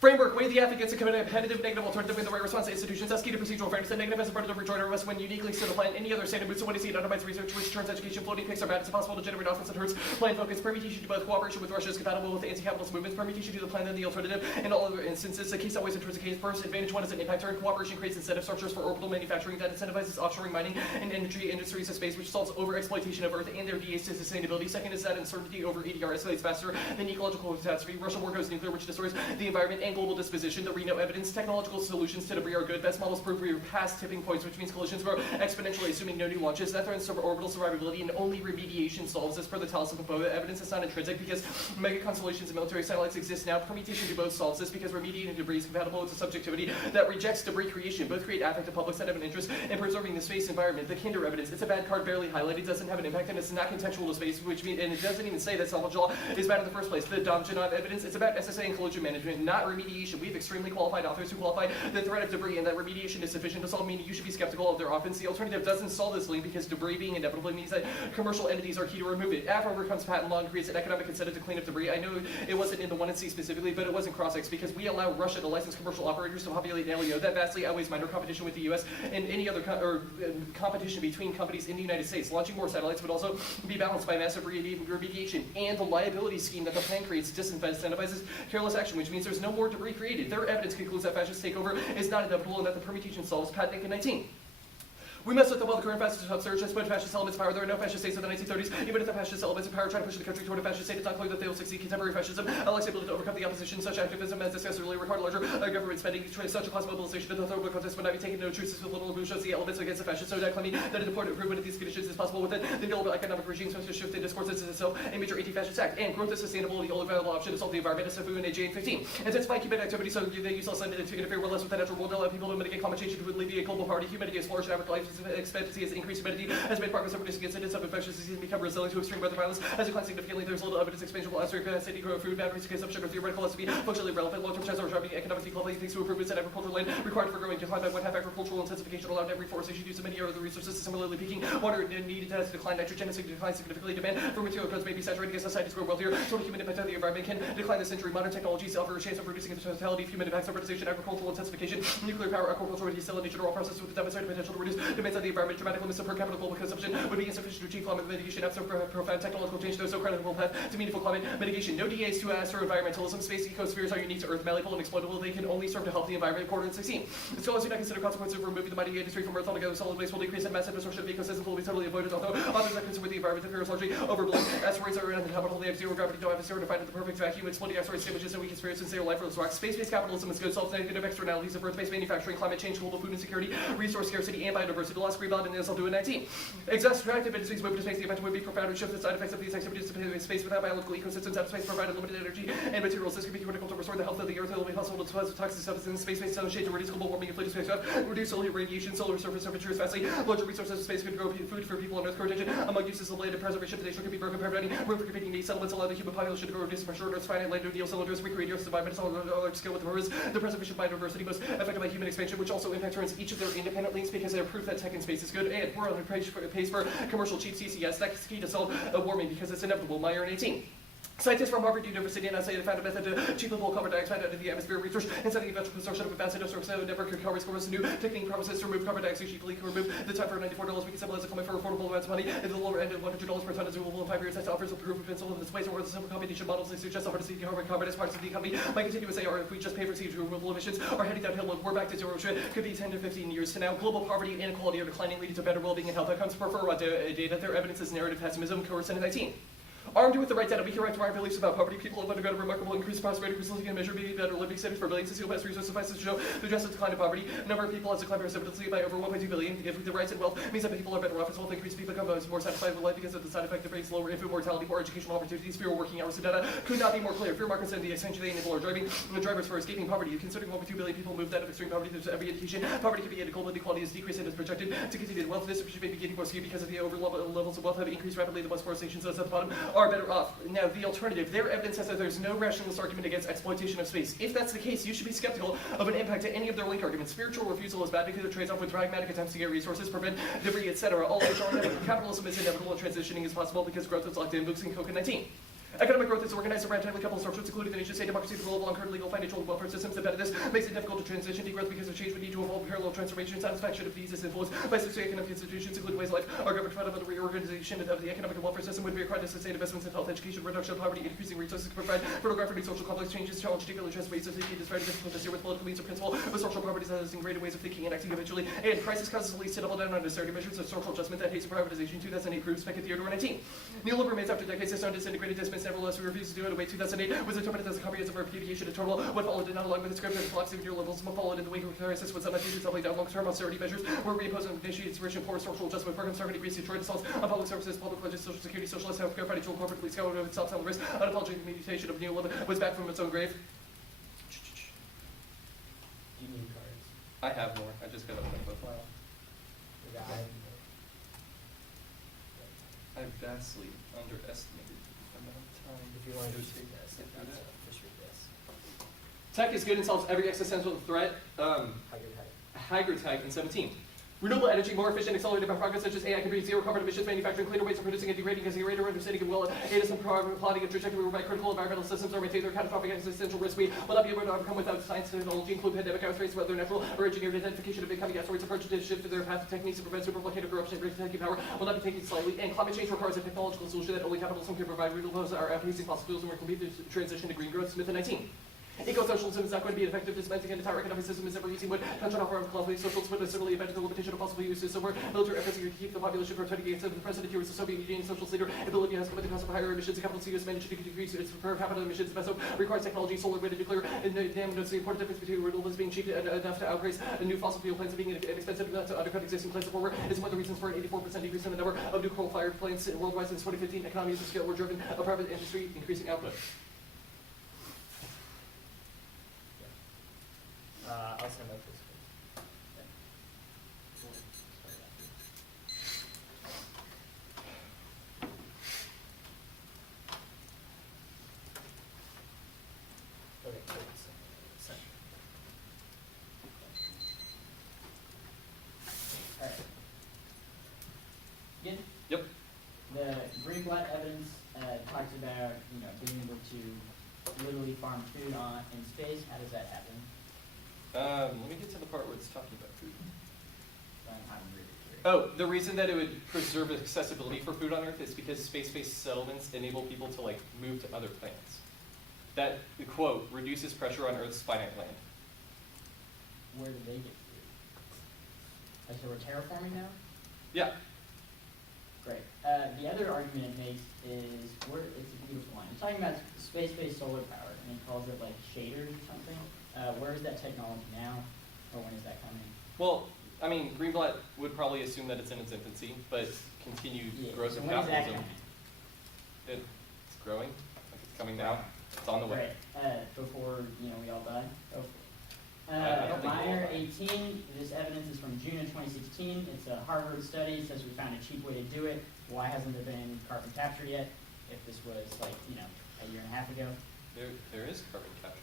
Framework, weigh the advocates and competitive negative alternative in the right response to institutions. That's key to procedural fairness. The negative has a part of rejoinder of us when uniquely to the plan. Any other standard moves. So when you see it undermines research, which turns education floating picks are bad. It's impossible to generate offense that hurts. Plan focus. Permutation to both cooperation with Russia is compatible with anti-capitalist movements. Permutation to the plan than the alternative. In all other instances, the case always turns the case. First, advantage one is an impact turn. Cooperation creates incentive structures for orbital manufacturing that incentivizes offshoring mining and energy industries of space, which solves over-exploitation of Earth and their DAs to sustainability. Second is that uncertainty over ADR escalates faster than ecological catastrophe. Russian war goes nuclear, which destroys the environment and global disposition. The Reno evidence, technological solutions to debris are good. Best models prove we are past tipping points, which means collisions grow exponentially, assuming no new launches. That threatens orbital survivability, and only remediation solves this. Per the Talos of Popova, evidence is not intrinsic because mega constellations and military satellites exist now. Permutation to both solves this because remediating debris is compatible with a subjectivity that rejects debris creation. Both create affect to publics that have an interest in preserving the space environment. The Kinder evidence, it's a bad card, barely highlighted, doesn't have an impact, and it's not contextual to space, which means, and it doesn't even say that salvage law is bad in the first place. The Domjanov evidence, it's about SSA and collision management, not remediation. We have extremely qualified authors who qualify the threat of debris and that remediation is sufficient to solve, meaning you should be skeptical of their offense. The alternative doesn't solve this link because debris being inevitable means that commercial entities are key to remove it. After overcomes patent law and creates an economic incentive to clean up debris. I know it wasn't in the 1&C specifically, but it wasn't cross-ex because we allow Russia to license commercial operators to populate an LEO. That vastly outweighs minor competition with the U.S. and any other competition between companies in the United States. Launching more satellites would also be balanced by massive remediation, and the liability scheme that the plan creates disincentivizes careless action, which means there's no more debris created. Their evidence concludes that fascist takeover is not inevitable and that the permutation solves patent 19. We mess with the current fascist upsurge has put fascist elements in power. There are no fascist states in the 1930s. Even if the fascist elements in power try to push the country toward a fascist state, it's not clear that they will succeed. Contemporary fascism lacks the ability to overcome the opposition. Such activism, as discussed earlier, required larger government spending. Such a class mobilization that the third world contest would not be taken into truces with liberal bourgeoisie elements against the fascists. So that claiming that an important improvement of these conditions is possible within the global economic regime, such as shift in discourses is itself a major anti-fascist act. And growth is sustainable. The only viable option to solve the environment is Safu and AJ 15. Intensifying human activity so they use less to interfere with less with the natural world, allow people to mitigate climate change, to alleviate global poverty. Humanity is flourish and average life expectancy has increased. Humanity has made progress over reducing incidence of infectious disease and become resilient to extreme weather violence. As declined significantly, there's little evidence expansion will outstrip capacity grow food, batteries, consumption, or theoretical has to be functionally relevant. Long-term trends are driving economic decline thanks to improvements in agricultural land required for growing decline by 1/2 agricultural intensification allowed every reforestation use of many other resources similarly peaking. Water needed to decline, nitrogen has declined significantly. Demand for material goods may be saturated as societies grow wealthier. Total human impact on the environment can decline this century. Modern technologies offer a chance of reducing the totality of human impacts, urbanization, agricultural intensification, nuclear power, aquaculture, desalination, are all processes with demonstrated potential to reduce demands on the environment. Dramatic limits to per capita global consumption would be insufficient to achieve climate mitigation. Absent profound technological change, there's no credible path to meaningful climate mitigation. No DAs to astro-environmentalism. Space ecospheres are unique to Earth, malleable and exploitable. They can only serve to help the environment. Coordinate 16. Scholars do not consider consequences of removing the mighty industry from Earth altogether. Solid waste will decrease and massive destruction of ecosystems will be totally avoided. Although authors are concerned with the environment, the fear is largely overblown. Asteroids are uninhabitable. They have zero gravity, no atmosphere, defined in the perfect vacuum. Exploding asteroids damages and weak experience and stay alive for those rocks. Space-based capitalism is good. Solves negative externalities of Earth-based manufacturing, climate change, global food insecurity, resource scarcity, and biodiversity. The last rebound in this I'll do in 19. Extractive industries move to space. The event would be profound and shift the side effects of these activities to space without biological ecosystems. Out of space provide limited energy and materials. This could be critical to restore the health of the Earth. It will be possible to dispose of toxic substances in space-based sunshade to reduce global warming and fluid spacecraft, reduce solar radiation, solar surface temperatures vastly. Larger resources of space could grow food for people on Earth. Coordination among uses of land and preservation. The nation could be broken, preventing room for competing needs. Settlements allow the human population to grow, reduce pressure on Earth's finite land, deal cylinders, recreate Earth's environment on a large scale with horrors. The preservation of biodiversity most affected by human expansion, which also impacts Earth each of their independent links because they're proof that tech in space is good. And we're on the pace for commercial cheap CCS. That's key to solve warming because it's inevitable. My year 18. Scientists from Harvard University and NASA found a method to cheaply pull carbon dioxide out of the atmosphere. Research and studying eventual consortium of advanced industrial network covers a new technique promises to remove carbon dioxide cheaply. Can remove the time for $94. We can symbolize a claim for affordable amounts of money. At the lower end of $100 per ton is removable in 5 years. NASA offers a proof of pencil in this place or the simple combination models. They suggest offer to see carbon as parts of the economy. My continuous AR, if we just pay for CO2 removal emissions, are heading downhill and we're back to zero. Could be 10 to 15 years to now. Global poverty and inequality are declining, leading to better well-being and health outcomes. Prefer raw data. Their evidence is narrative pessimism. Coercion in 19. Armed with the right data, we can rectify our beliefs about poverty. People have undergone a remarkable increase in prosperity, resulting in measurably better living standards for billions of single best resources suffices to show the drastic decline of poverty. The number of people has declined precipitously by over 1.2 billion. If the rights and wealth means that people are better off, as wealth increase, people become more satisfied with life because of the side effect of rates, lower infant mortality, more educational opportunities, fewer working hours. The data could not be more clear. Fear markets and the expansion they enable are driving the drivers for escaping poverty. Considering 1.2 billion people moved out of extreme poverty, there's every indication poverty can be ended. Global inequality is decreasing and is projected to continue. The wealth distribution may be getting more skewed because of the over levels of wealth have increased rapidly. The most poor nations, those at the bottom, are better off. Now, the alternative, their evidence says that there's no rationalist argument against exploitation of space. If that's the case, you should be skeptical of an impact to any of their link arguments. Spiritual refusal is bad because it trades off with pragmatic attempts to get resources, prevent debris, etc. All which are inevitable. Capitalism is inevitable and transitioning is possible because growth is locked in. Books in COVID-19. Economic growth is organized around tightly coupled structures, including the nation-state democracy, the rule of law, and current legal, financial, and welfare systems. Embedded this makes it difficult to transition to growth because of change would need to evolve parallel transformation. Satisfaction of these is influenced by socioeconomic institutions, including ways of life, are governed by the reorganization of the economic and welfare system would be required to sustain investments in health, education, reduction of poverty, increasing resources to provide photographic social complex changes, challenge particularly trust ways of thinking, is very difficult to steer with political means or principle, with social poverty in greater ways of thinking and acting eventually. And crisis causes the least to double down on austerity measures of social adjustment that hates privatization. 2008 proves Beckett Theodore 19. Neoliberal remains after decades of disintegrated dismiss, nevertheless we refuse to do it. Away 2008 was interpreted as a comprehensive repudiation of total. What followed did not align with the script and collapse of your levels. What followed in the wake of crisis was unintended doubling down long-term austerity measures were reimposed on initiates rich and poor social adjustment programs targeting Greece, Detroit, assaults on public services, public budgets, social security, socialized healthcare, financial, corporate police, government itself, on the risk, unapologetic mutation of neoliberalism was back from its own grave. Do you need cards? I have more. I just got to open the file. I vastly underestimated the amount of time. If you want to just read this, if that's just read this. Tech is good and solves every existential threat. Haggard tech in 17. Renewable energy, more efficient, accelerated by progress such as AI can bring zero carbon emissions, manufacturing cleaner ways of producing and degrading, as a greater understanding of well, aid us in plotting a trajectory whereby critical environmental systems are maintained their catastrophic existential risk. We will not be able to overcome without science and technology, include pandemic outbreaks, whether natural or engineered identification of incoming asteroids, approach to shift to their path of techniques to prevent supervolcano corruption and great technical power will not be taken slightly. And climate change requires a technological solution that only capitalism can provide. Renewables are outpacing fossil fuels and we're complete the transition to green growth. Smith and 19. Eco-socialism is not going to be effective. Dismantling an entire economic system is never easy. When country offer of costly socialism would necessarily abandon the limitation of possible uses. So we're military efforts to keep the population from turning against the president here is the Soviet Union socialist leader. Ability has come at the cost of higher emissions. The capitalist US managed to decrease its per capita emissions. The best requires technology, solar, wind, and nuclear. And damn, notice the important difference between renewables being cheap enough to outgrace new fossil fuel plants and being inexpensive enough to undercut existing plants of forward is one of the reasons for an 84% decrease in the number of new coal-fired plants worldwide since 2015. Economies of scale were driven a private industry increasing output. I'll send out this. space? How does that happen? Let me get to the part where it's talking about food. I'm really curious. Oh, the reason that it would preserve accessibility for food on Earth is because space-based settlements enable people to like move to other planets. That, quote, reduces pressure on Earth's finite land. Where do they get food? Like, so we're terraforming now? Yeah. Great. The other argument it makes is, it's a beautiful line. It's talking about space-based solar power, and it calls it like shaders or something. Where is that technology now, or when is that coming? Well, I mean, Greenblatt would probably assume that it's in its infancy, but continued growth so of when is that capitalism. coming? It's growing, like it's coming now. It's on the way. Right. Before, we all die? Hopefully. I don't think we'll Meyer all die. 18, this evidence is from June of 2016. It's a Harvard study. It says we found a cheap way to do it. Why hasn't there been carbon capture yet? If this was like, a year and a half ago, There is carbon capture.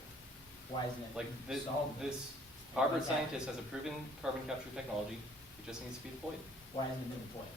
why isn't it Like solved? this Harvard Okay. scientist has a proven carbon capture technology. It just needs to be deployed. Why hasn't it been deployed?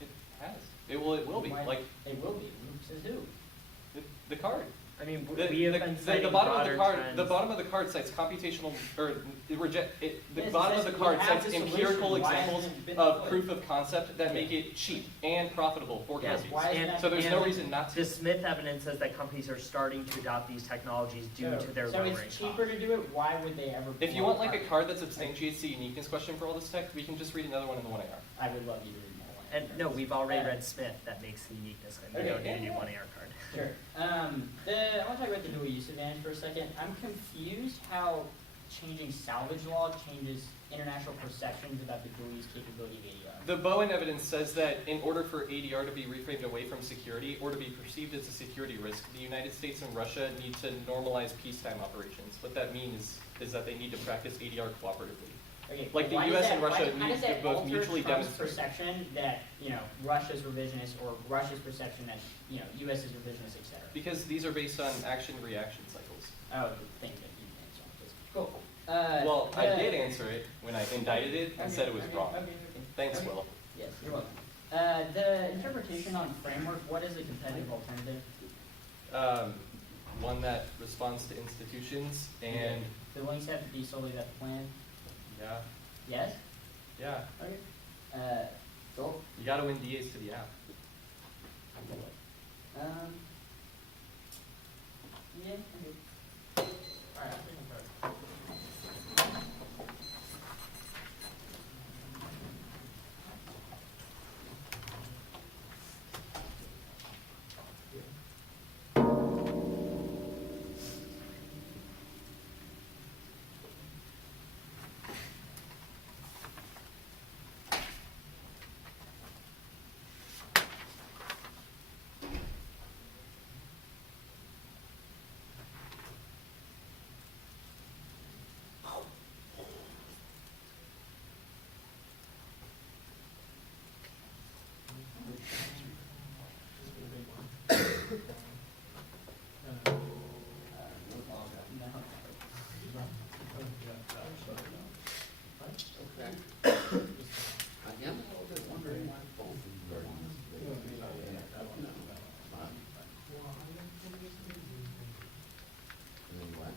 It has. It will be. Why- Like It will be. Who says who? the card. I mean, The, we have the, been the, citing the bottom of broader the card. trends. The bottom of the card cites computational or the reject. The Yes, it bottom of says the we card have cites the empirical solution. Why examples hasn't it been of deployed? proof of concept that make it cheap and profitable for Yes, companies. Why isn't and that- So there's no and reason not to. The Smith evidence says that companies are starting to adopt these technologies due to their so lowering it's cheaper costs. to do it. Why would they ever? If you pull want like a carbon? card that substantiates the uniqueness question for all this tech, we can just read another one in the 1AR. I would love you to read more. And no, we've already Uh, read Smith. That makes the uniqueness, and we Okay, don't need a yeah, new yeah. 1AR card. Sure. I want to talk about the dual use advantage for a second. I'm confused how changing salvage law changes international perceptions about the dual use capability of ADR. The Bowen evidence says that in order for ADR to be reframed away from security or to be perceived as a security risk, the United States and Russia need to normalize peacetime operations. What that means is that they need to practice ADR cooperatively. Okay, Like the why US does and that- Russia how need does to that both alter mutually Trump's demonstrate. perception that Russia's revisionist or Russia's perception that U.S. is revisionist, etc. Because these are based on action-reaction cycles. Oh, the thing that you answered. Cool. Well, I did answer it when I indicted it and said it was wrong. Okay. Thanks, Okay. Will. Yes, you're welcome. The interpretation on framework. What is a competitive alternative? One that responds to institutions and The links have to be solely about the plan. yeah, Yes. yeah. Okay. Cool. You got to win DAs to the app. Yeah. Okay. All right. I'll take my card. Okay. I am a little bit wondering why both of you are on this. And then what?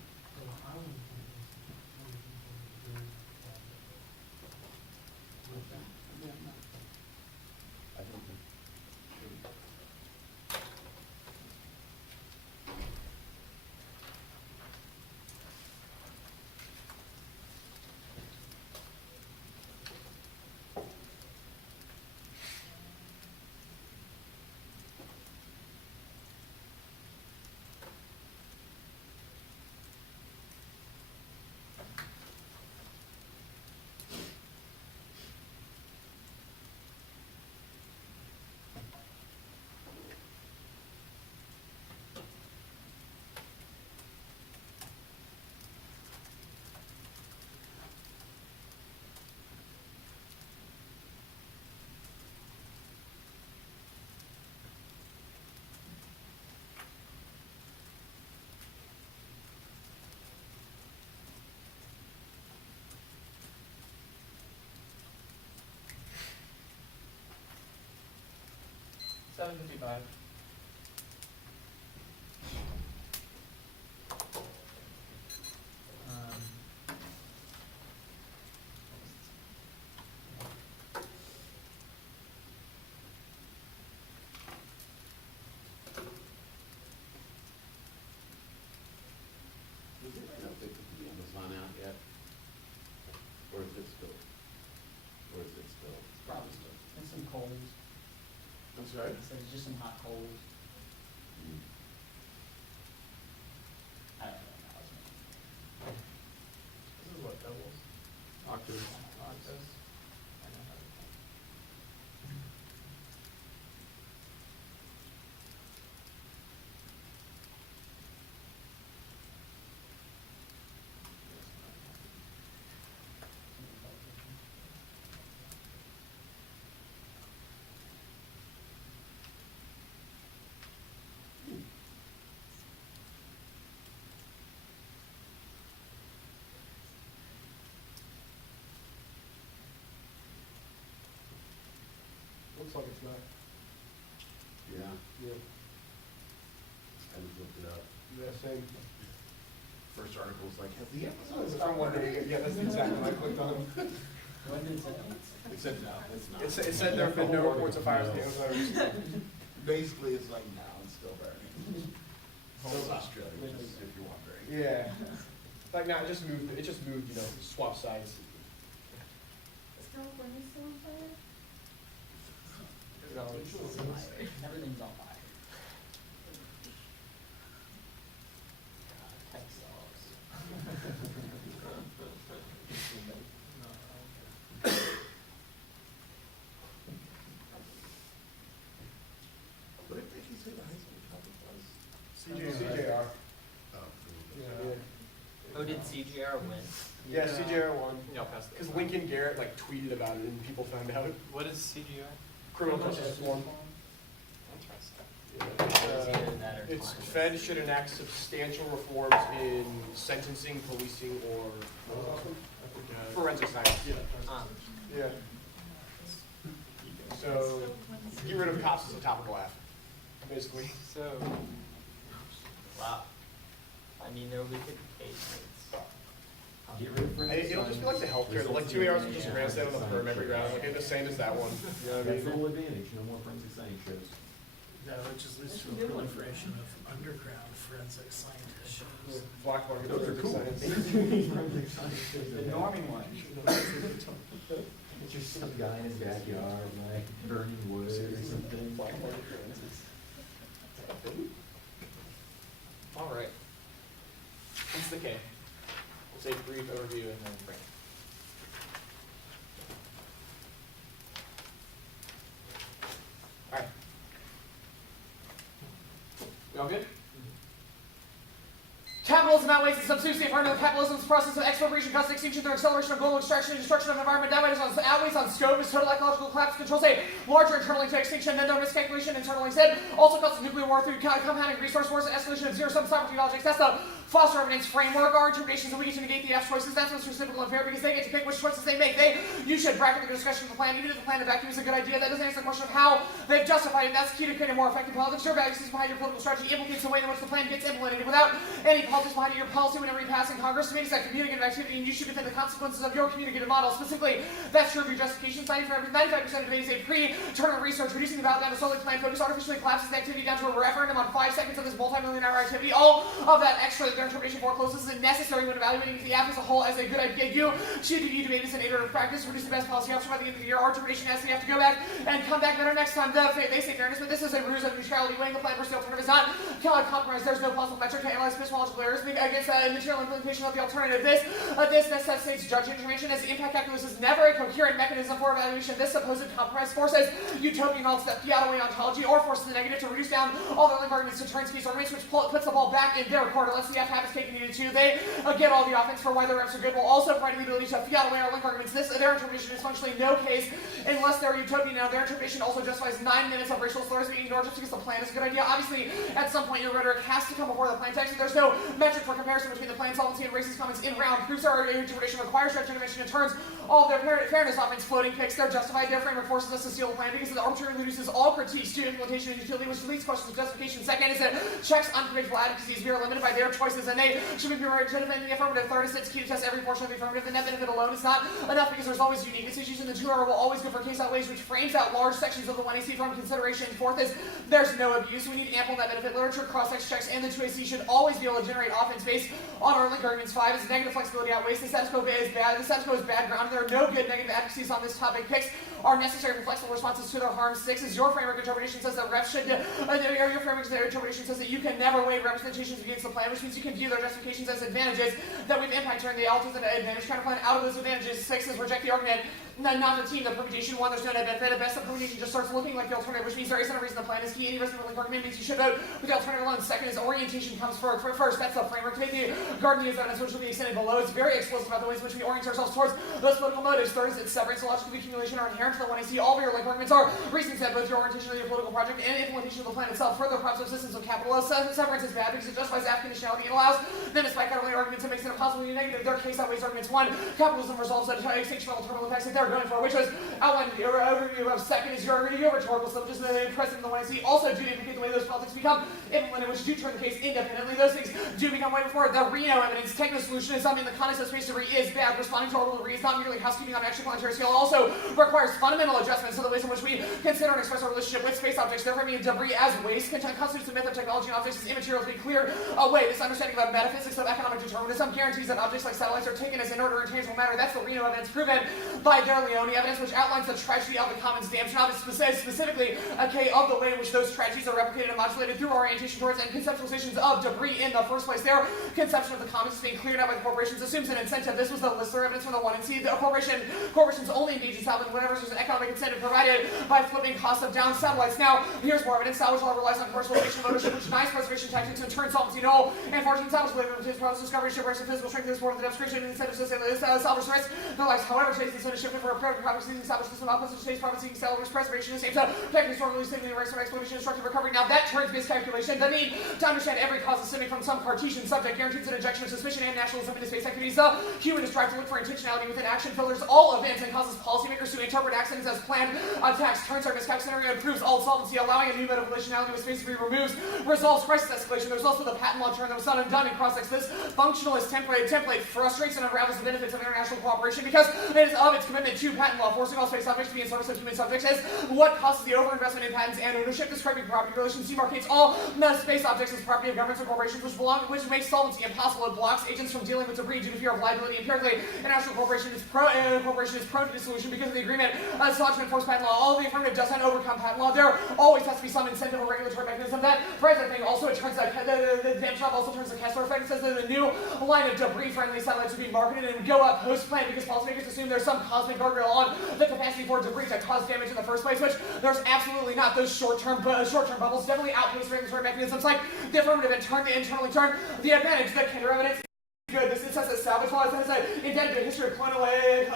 Okay. I mean, I'm not- I don't think. $7.55. That's right. So it's just some hot coals. I don't know. This is what doubles. Octaves. Octaves. Looks like it's not. Yeah, Yeah. I just looked it up. Yeah, same. First article was like, have the Oh, episodes it's from one day. Yeah, that's the exact one I clicked on. When did it say that? It said no, it's not. It said there have been no reports of fires in the ozone. Basically, it's like, no, it's still burning. So is Australia, just if you're wondering. Yeah. Like, no, it just moved, you know, swap sides. Is California still on fire? You know, it's- Everything's on fire. Texas. What did Ricky say the high school topic was? CJR. Oh, Yeah. Oh, did CGR win? Yeah, CJR won. Yeah, past Because Lincoln Garrett like tweeted about it and people found out. What is CGR? Criminal justice reform. Interesting. Either that or It's climate. Fed should enact substantial reforms in sentencing, policing, or forensic science. Yeah. So get rid of cops as a topical F, basically. So, wow. I mean, there will be good cases. Get rid of forensic It'll just be like the healthcare, like 2 hours of just grandstand on the perm every round, like it's the same as that one. You know what I That's the mean? whole advantage, no more forensic science shows. No, it just leads to a proliferation of underground forensic scientist shows. Black market Those are forensic cool. science. Forensic science shows The are- norming one. It's just some guy in his backyard, like burning wood or something. Black market forensics. All right. What's the K? We'll say brief overview and then break. All right. We all good? Capitalism outweighs the subsistence part of capitalism's process of expropriation, cost extinction through acceleration of global extraction and destruction of environment. That outweighs on scope is total ecological collapse, controls a larger internally to extinction than the miscalculation internally said. Also causes nuclear war through compounding resource wars and escalation of zero-sum sovereignty logics. That's the foster evidence framework. Our interpretations are we get to negate the F choices. That's what's reciprocal and fair because they get to pick which choices they make. You should bracket the discussion of the plan, even if the plan in vacuum is a good idea. That doesn't answer the question of how they've justified it. That's key to creating more effective politics. Your value system behind your political strategy implicates the way in which the plan gets implemented. Without any politics behind it, your policy whenever you pass in Congress makes that communicative activity, and you should defend the consequences of your communicative model. Specifically, that's true of your justification. 95% of debate is a pre-tournament research, reducing the value down to solely plan focus, artificially collapses the activity down to a referendum on 5 seconds of this multi-million-hour activity. All of that extra that their interpretation forecloses isn't necessary when evaluating the app as a whole as a good idea. You should debate as an iterative practice, reduce the best policy option by the end of the year. Our interpretation has to have to go back and come back better next time. They say fairness, but this is a ruse of neutrality. Weighing the plan versus the alternative is not compromise. There's no possible metric to analyze epistemological errors against material implementation of the alternative. This necessitates judging intervention as the impact calculus is never a coherent mechanism for evaluation. This supposed compromise forces utopian models that fiat away ontology or forces the negative to reduce down all their link arguments to turn case arguments, which puts the ball back in their court. Unless the F have its cake and eat it too. They get all the offense for why their reps are good while also providing the ability to fiat away our link arguments. Their interpretation is functionally no case unless they're utopian. Now, their interpretation also justifies 9 minutes of racial slurs being ignored just because the plan is a good idea. Obviously, at some point, your rhetoric has to come before the plan text. There's no metric for comparison between the plan solvency and racist comments in round. Proofs are interpretation requires stretch intervention and turns all of their fairness offense floating picks. They're justified. Their framework forces us to steal the plan because it arbitrarily reduces all critiques to implementation and utility, which leads questions of justification. Second is that checks unpredictable advocacies. We are limited by their choices choices, and they should be prioritized in the affirmative. Third is it's key to test every portion of the affirmative. The net benefit alone is not enough because there's always uniqueness issues, and the two are will always go for case-out ways, which frames out large sections of the 1AC from consideration. Fourth is there's no abuse. We need ample net benefit literature, cross-section checks, and the 2AC should always be able to generate offense based on our link arguments. 5 is negative flexibility outweighs the status quo is bad. The status quo is bad ground. There are no good negative advocacies on this topic. Picks are necessary for flexible responses to their harms. 6 is your framework interpretation says that reps should your framework interpretation says that you can never weigh representations against the plan, which means you can view their justifications as advantages that we've impact turn the alternate advantage counterplan out of those advantages. 6 is reject the argument. Not the team, the permutation. 1, there's no net benefit. At best, the permutation just starts looking like the alternative, which means there isn't a reason the plan is key. Any reason the argument means you should vote with the alternative alone. 2nd is orientation comes first. That's the framework. To make the garden use evidence, which will be extended below. It's very explicit about the ways in which we orient ourselves towards those political motives. 3rd is it separates the logical accumulation are inherent to the 1AC. All of your like arguments are reasons that both your orientation of your political project and implementation of the plan itself. Further, props of systems of capitalism. Severance is bad because it justifies African nationality and allows them to spike out only arguments that makes it impossible to be negative. Their case outweighs arguments. 1, capitalism resolves the extinction level terminal effects that they're going for, which was outlined in the overview of. 2nd is your rhetorical syllogism that the president of the 1AC also do implicate the way those politics become implemented, which do turn the case independently. Those things do become way before the Reno evidence. Techno solution is something in the context of space debris is bad. Responding to orbital debris is not merely housekeeping on an extra planetary scale. It also requires fundamental adjustments to the ways in which we consider and express our relationship with space objects. Therefore, framing debris as waste constitutes the myth of technology and objects as immaterial to be clear away. This understanding of metaphysics of economic determinism guarantees that objects like satellites are taken as inert or intangible matter. That's the Reno evidence proven by their Leone evidence, which outlines the tragedy of the commons damnation of it, specifically of the way in which those tragedies are replicated and modulated through orientation towards and conceptualizations of debris in the first place. Their conception of the commons is being cleared out by the corporations assumes an incentive. This was the Lister evidence from the 1AC. The corporations only engage in salvage whenever there's an economic incentive provided by flipping costs of down satellites. Now, here's more evidence. Salvage law relies on commercialization of ownership, which denies preservation tactics and turns solvency null. And 14, salvage labor limitates process discovery, shipwrecks, and physical strength, export of the demonstration, and incentives to salvage threats. Their lives, however, states incentive shifted for a profit seeking salvage system, opposite states profit seeking salvage preservation, the same time, technically strongly stating the rights of exploitation and destructive recovery. Now, that turns miscalculation. The need to understand every cause is stemming from some Cartesian subject guarantees an injection of suspicion and nationalism into space activities. The humanist drive to look for intentionality within action filters all events and causes policymakers to interpret accidents as planned attacks. Turns our miscalculation scenario improves all solvency, allowing a new mode of relationality with space to be removes, resolves crisis escalation. There's also the patent law turn that was done and done in cross-sex. This functionalist template frustrates and unravels the benefits of international cooperation because it is of its commitment to patent law, forcing all space subjects to be in service of human subjects as what causes the overinvestment in patents and ownership. Describing property relations demarcates all space objects as property of governments or corporations which makes solvency impossible. It blocks agents from dealing with debris due to fear of liability. Empirically, international corporation is prone to dissolution because of the agreement sought to enforce patent law. All the affirmative does not overcome patent law. There always has to be some incentive or regulatory mechanism that provides that thing. Also, it turns out the damage job also turns the Kessler effect. It says that the new line of debris-friendly satellites would be marketed and would go up post-plan because policymakers assume there's some cosmic guardrail on the capacity for debris to cause damage in the first place, which there's absolutely not. Those short-term bubbles definitely outpace regulatory mechanisms like the affirmative and internally turn the advantage. The Kinder evidence good. This says that salvage law has indebted to a history of colonialism.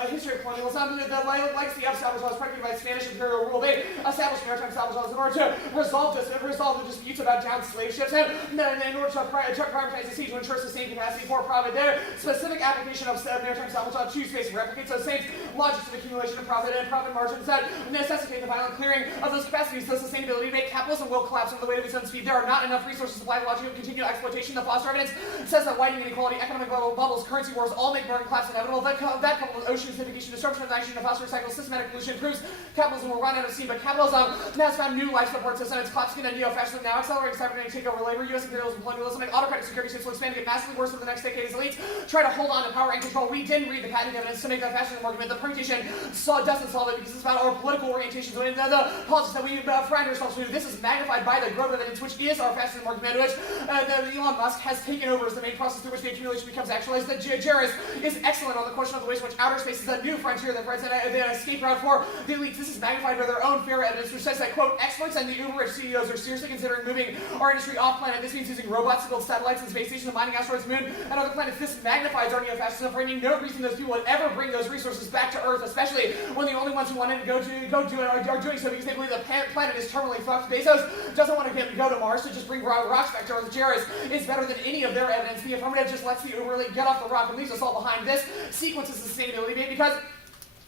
The legacy of salvage law is predicated by Spanish imperial rule. They established maritime salvage laws in order to resolve the disputes about downed slave ships and in order to privatize the sea to ensure sustained capacity for profit. Their specific application of maritime salvage law to space replicates those same logics of accumulation of profit and profit margins that necessitate the violent clearing of those capacities. The sustainability to make capitalism will collapse under the weight of its own speed. There are not enough resources to supply the logic of continual exploitation. The Foster evidence says that widening inequality, economic bubbles, currency wars all make market collapse inevitable. That coupled with ocean acidification, disruption of the action of phosphorus cycle, systematic pollution proves capitalism will run out of steam. But capitalism has found new life support systems. It's collapsing into neo-fascism now, accelerating cybernetic takeover labor, U.S. imperialism, colonialism, and autocratic security states will expand to get massively worse over the next decade as elites try to hold on to power and control. We didn't read the patent evidence to make that fascism argument. The permutation doesn't solve it because it's about our political orientations and the politics that we find ourselves to do. This is magnified by the growth evidence, which is our fascism argument, which Elon Musk has taken over as the main process through which the accumulation becomes actualized. The Jerris is excellent on the question of the ways in which outer space is a new frontier that provides an escape route for the elites. This is magnified by their own fair evidence, which says that, quote, experts and the uber-rich CEOs are seriously considering moving our industry off-planet. This means using robots to build satellites and space stations, mining asteroids, moon, and other planets. This magnifies our neo-fascism, framing no reason those people would ever bring those resources back to Earth, especially when the only ones who wanted to go do it are doing so because they believe the planet is terminally fucked. Bezos doesn't want to go to Mars to just bring rocks back to Earth. Jerris is better than any of their evidence. The affirmative just lets the uber elite get off the rock and leaves us all behind. This sequence is sustainability because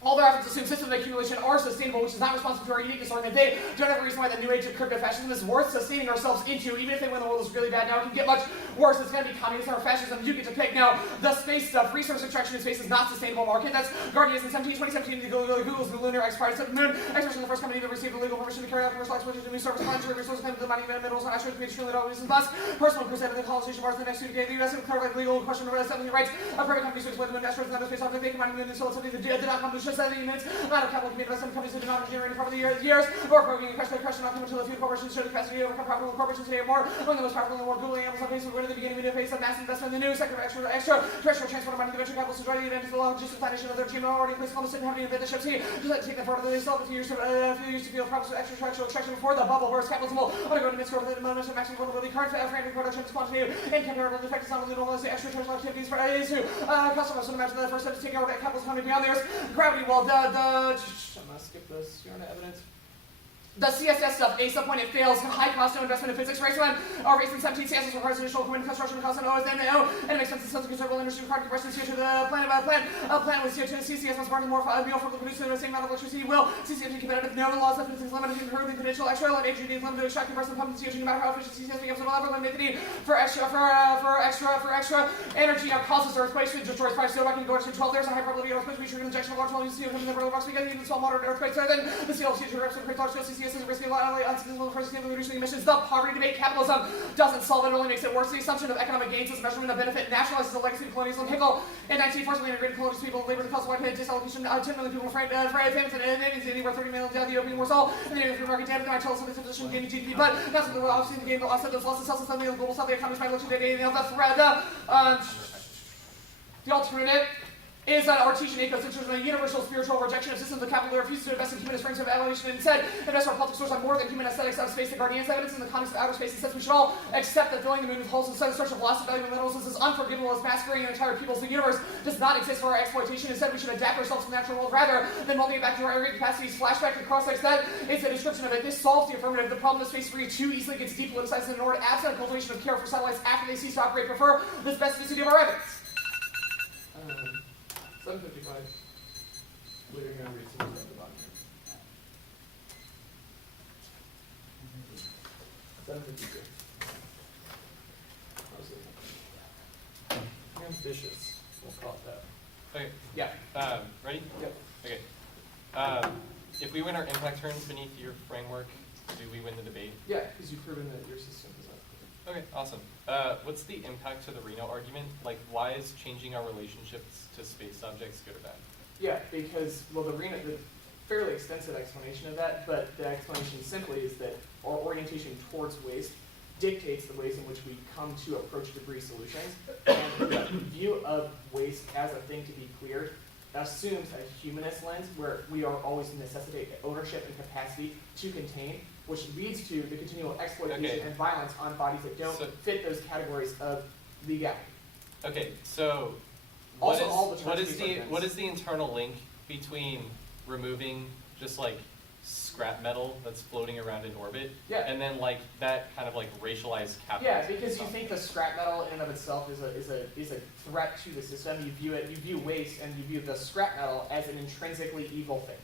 All their efforts assume systems of accumulation are sustainable, which is not responsive to our uniqueness, or that they don't have a reason why the new age of crypto-fascism is worth sustaining ourselves into, even if they win the world is really bad now. It can get much worse. It's going to be communism or fascism. You get to pick. Now, the space stuff, resource extraction in space is not sustainable market. That's Guardians in 2017, Google's the lunar X-Prize to the moon. Expedition, the first company that received legal permission to carry out commercial exploration of new surface planetary resources, claim to the mining minerals and asteroids, create trillion dollars in bus. Personal crusade of the colonization of Mars in the next 2 decades. The U.S. will clarify the legal question of establishing the rights of private companies to explore the moon, asteroids, and other space objects. They can mine the moon and still something that did not accomplish just 70 minutes. Not a capital committed by some companies who do not generate profit years, or programming crash by crash, not until a few corporations show the capacity to overcome profitable corporations today are more. Among the most powerful in the world, Google, Amazon, Facebook, were in the beginning of the phase of massive investment in the new sector of extraterrestrial transport of money. The venture capitalists enjoy the advantage of the logistics foundation of their team already in place. Almost didn't have any of the ships here. Just like to take them forward, they still have a few years to feel problems with extraterrestrial extraction before the bubble burst. Capitalism will undergo the midst of the moment of maximum vulnerability. Current frantic production is quantitative and comparable effect is not only normal as the extraterrestrial activities for to customers. So imagine the first step to take over that capitalist economy beyond theirs. Gravity well, I'm gonna skip this. You're on evidence. The CSS stuff, A sub when it fails, high cost, no investment in physics, race 1, or race in 17, CSS requires additional equipment, construction costs, and OSNO, and it makes sense to sell to considerable industry required compression CO2 to the plant with CO2, CCS must burn more fuel for the producer the same amount of electricity will, CCS be competitive, no laws of physics limited to improving conventional extra, and HGD is limited to extract compressed pump the CO2 no matter how efficient CCS becomes, will ever limit the need for extra energy. Now causes earthquakes, it destroys price, so I can go to 12, there's a high probability of earthquakes, we trigger injection of large volumes of CO2 in the vertical rocks, because even small moderate earthquakes, so then the CO2 reacts with large scale CCS is risky a lot unsuccessful for sustainably reducing emissions. The poverty debate, capitalism doesn't solve it, only makes it worse. The assumption of economic gains as a measurement of benefit nationalizes the legacy of colonialism. Hegel in 19 forcibly integrated colonial people, labor to cost of weapon, disallocation, 10 million people afraid famines and enemies, anywhere 30 million down the opium war all, and the free market damage, I tell us this position gaining GDP, but that's what we're obviously the game, but offset those losses, self something the global south, the economy might look today, the threat, the alternative is an Artesian ecosystem, a universal spiritual rejection of systems of capital that refuses to invest in humanist frames of evolution and instead invest our politics source on more than human aesthetics out of space. The Guardian's evidence in the context of outer space says we should all accept that filling the moon with holes and sudden source of loss of valuable minerals is as unforgivable as massacring an entire peoples. The universe does not exist for our exploitation. Instead, we should adapt ourselves to the natural world rather than molding it back to our aggregate capacities. Flashback to cross-sex, that is a description of it. This solves the affirmative. The problem of space debris too easily gets depoliticized and ignored. Absent cultivation of care for satellites after they cease to operate. Prefer the specificity of our evidence. 755. Later here, I'm reading some stuff at the bottom here. 752. Ambitious. We'll call it that. Okay. Yeah. Ready? Yep. Okay. If we win our impact turns beneath your framework, do we win the debate? Yeah, because you've proven that your system is not. Okay, awesome. What's the impact to the Reno argument? Like, why is changing our relationships to space objects good or bad? Yeah, because, well, the fairly extensive explanation of that, but the explanation simply is that our orientation towards waste dictates the ways in which we come to approach debris solutions. And the view of waste as a thing to be cleared assumes a humanist lens where we are always necessitate ownership and capacity to contain, which leads to the continual exploitation and violence on bodies that don't fit those categories of legality. Okay, so Also, what is the internal link between removing just like scrap metal that's floating around in orbit, and then like that kind of like racialized capitalism? Yeah, because you think the scrap metal in and of itself is a threat to the system. You view waste and you view the scrap metal as an intrinsically evil thing.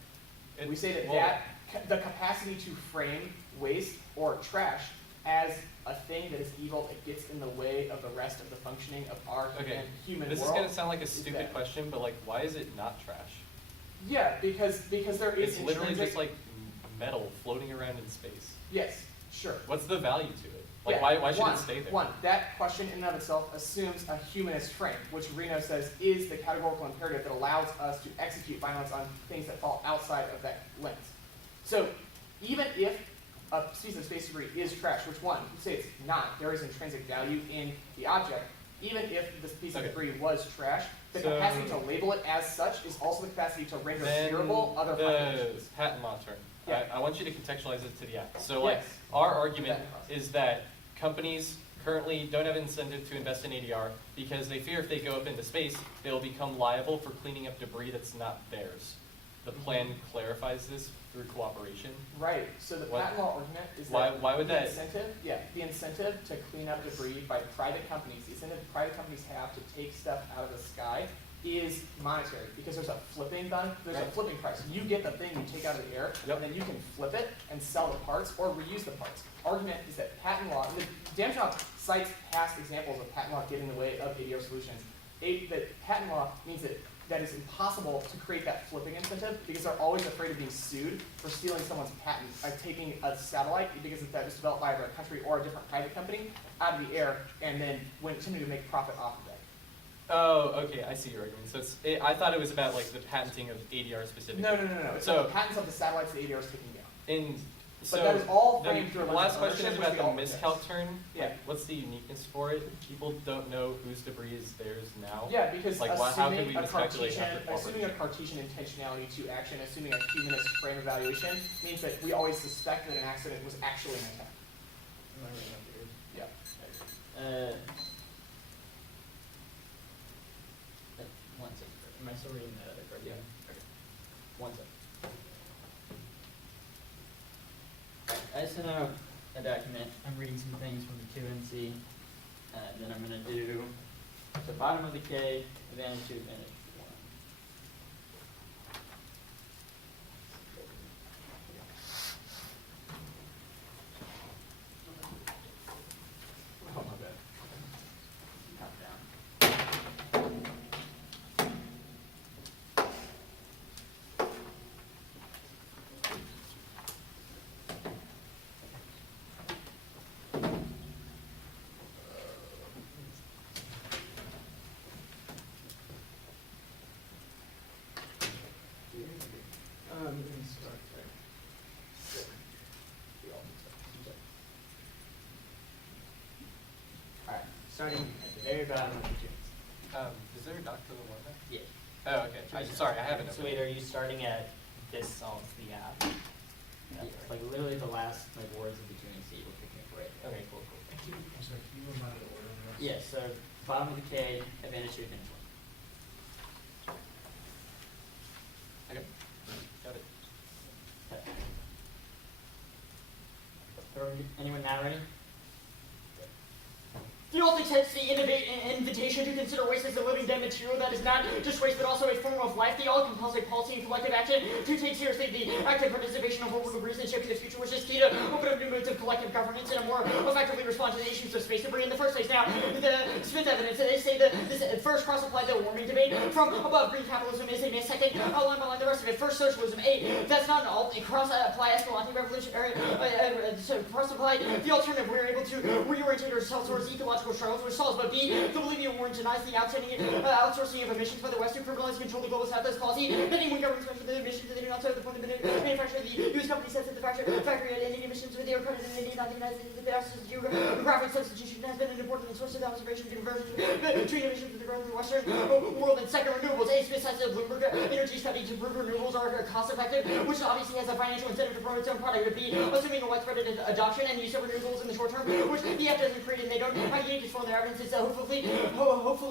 And we say that the capacity to frame waste or trash as a thing that is evil, it gets in the way of the rest of the functioning of our human This world. is going to sound like a stupid question, but like, why is it not trash? Yeah, because there is it's literally just like metal floating around in space. Yes, sure. What's the value to it? Like, why should it stay there? That question in and of itself assumes a humanist frame, which Reno says is the categorical imperative that allows us to execute violence on things that fall outside of that lens. So even if a piece of space debris is trash, which you say it's not, there is intrinsic value in the object. Even if this piece of debris was trash, the capacity to label it as such is also the capacity to render steerable other violations. Patent law term. Yeah. I want you to contextualize it to the act. So like, our argument is that companies currently don't have incentive to invest in ADR because they fear if they go up into space, they'll become liable for cleaning up debris that's not theirs. The plan clarifies this through cooperation. Right. So the patent law argument is why would that the incentive to clean up debris by private companies, the incentive private companies have to take stuff out of the sky is monetary, because there's a flipping price. You get the thing you take out of the air, and then you can flip it and sell the parts or reuse the parts. Argument is that patent law, Damshaw cites past examples of patent law getting in the way of ADR solutions. That patent law means that it's impossible to create that flipping incentive because they're always afraid of being sued for stealing someone's patent by taking a satellite, because that was developed by either a country or a different private company, out of the air, and then continue to make profit off of it. Oh, okay, I see your argument. So I thought it was about like the patenting of ADR specifically. No. It's about the patents of the satellites the ADR is taking down. So but that is all the framed through a last question is about the miscalculation. miscalc turn. Yeah. What's the uniqueness for it? People don't know whose debris is theirs now. Yeah, because like, how can we miscalculate assuming a Cartesian intentionality to action, assuming a humanist frame evaluation, means that we always suspect that an accident was actually an attack. Yeah. One second. Am I still reading the other part? Yeah. Okay. One second. I sent out a document. I'm reading some things from the QNC. Then I'm going to do the bottom of the K, advantage 2, advantage 1. Oh, my bad. Top down. Let me start there. Alright, starting at the very bottom of the tunes. Is there a doc for the one there? Yeah. Oh, okay. Sorry, I haven't. So wait, are you starting at this solves the gap? Like literally the last words of the QNC will pick me up right. Okay, cool. I'm sorry, can you remind me the order on the rest? Yeah, so bottom of the K, advantage 2, advantage 1. Okay. Got it. Anyone now ready? The old accepts the invitation to consider waste as a living dead material that is not just waste but also a form of life. The all compulsory policy and collective action to take seriously the active participation of world leaders in shaping the future, which is key to open up new modes of collective governance and a more effectively respond to the issues of space debris in the first place. Now, the Smith evidence, they say that this first cross-applied the warming debate from above green capitalism is a myth. Second, line by line the rest of it. First, socialism. That's not an alt. Cross-apply Escalante revolutionary. So cross-apply the alternative. We're able to reorientate ourselves towards ecological struggles, which solves. But B, the Bolivian war denies the outsourcing of emissions by the West to criminalize control the global South as policy. Pending when governments measure the emissions that they do not serve the point of manufacture. The U.S. company says that the factory had ending emissions with the air credit in India, not the United States. The fastest geographic substitution has been an important source of observation and conversion between emissions with the growth of the Western world. And second, renewables. A Smith has a Bloomberg energy study to prove renewables are cost effective, which obviously has a financial incentive to promote its own product. But B, assuming a widespread adoption and use of renewables in the short term, which the EF doesn't create and they don't have unique for their evidence. It's hopefully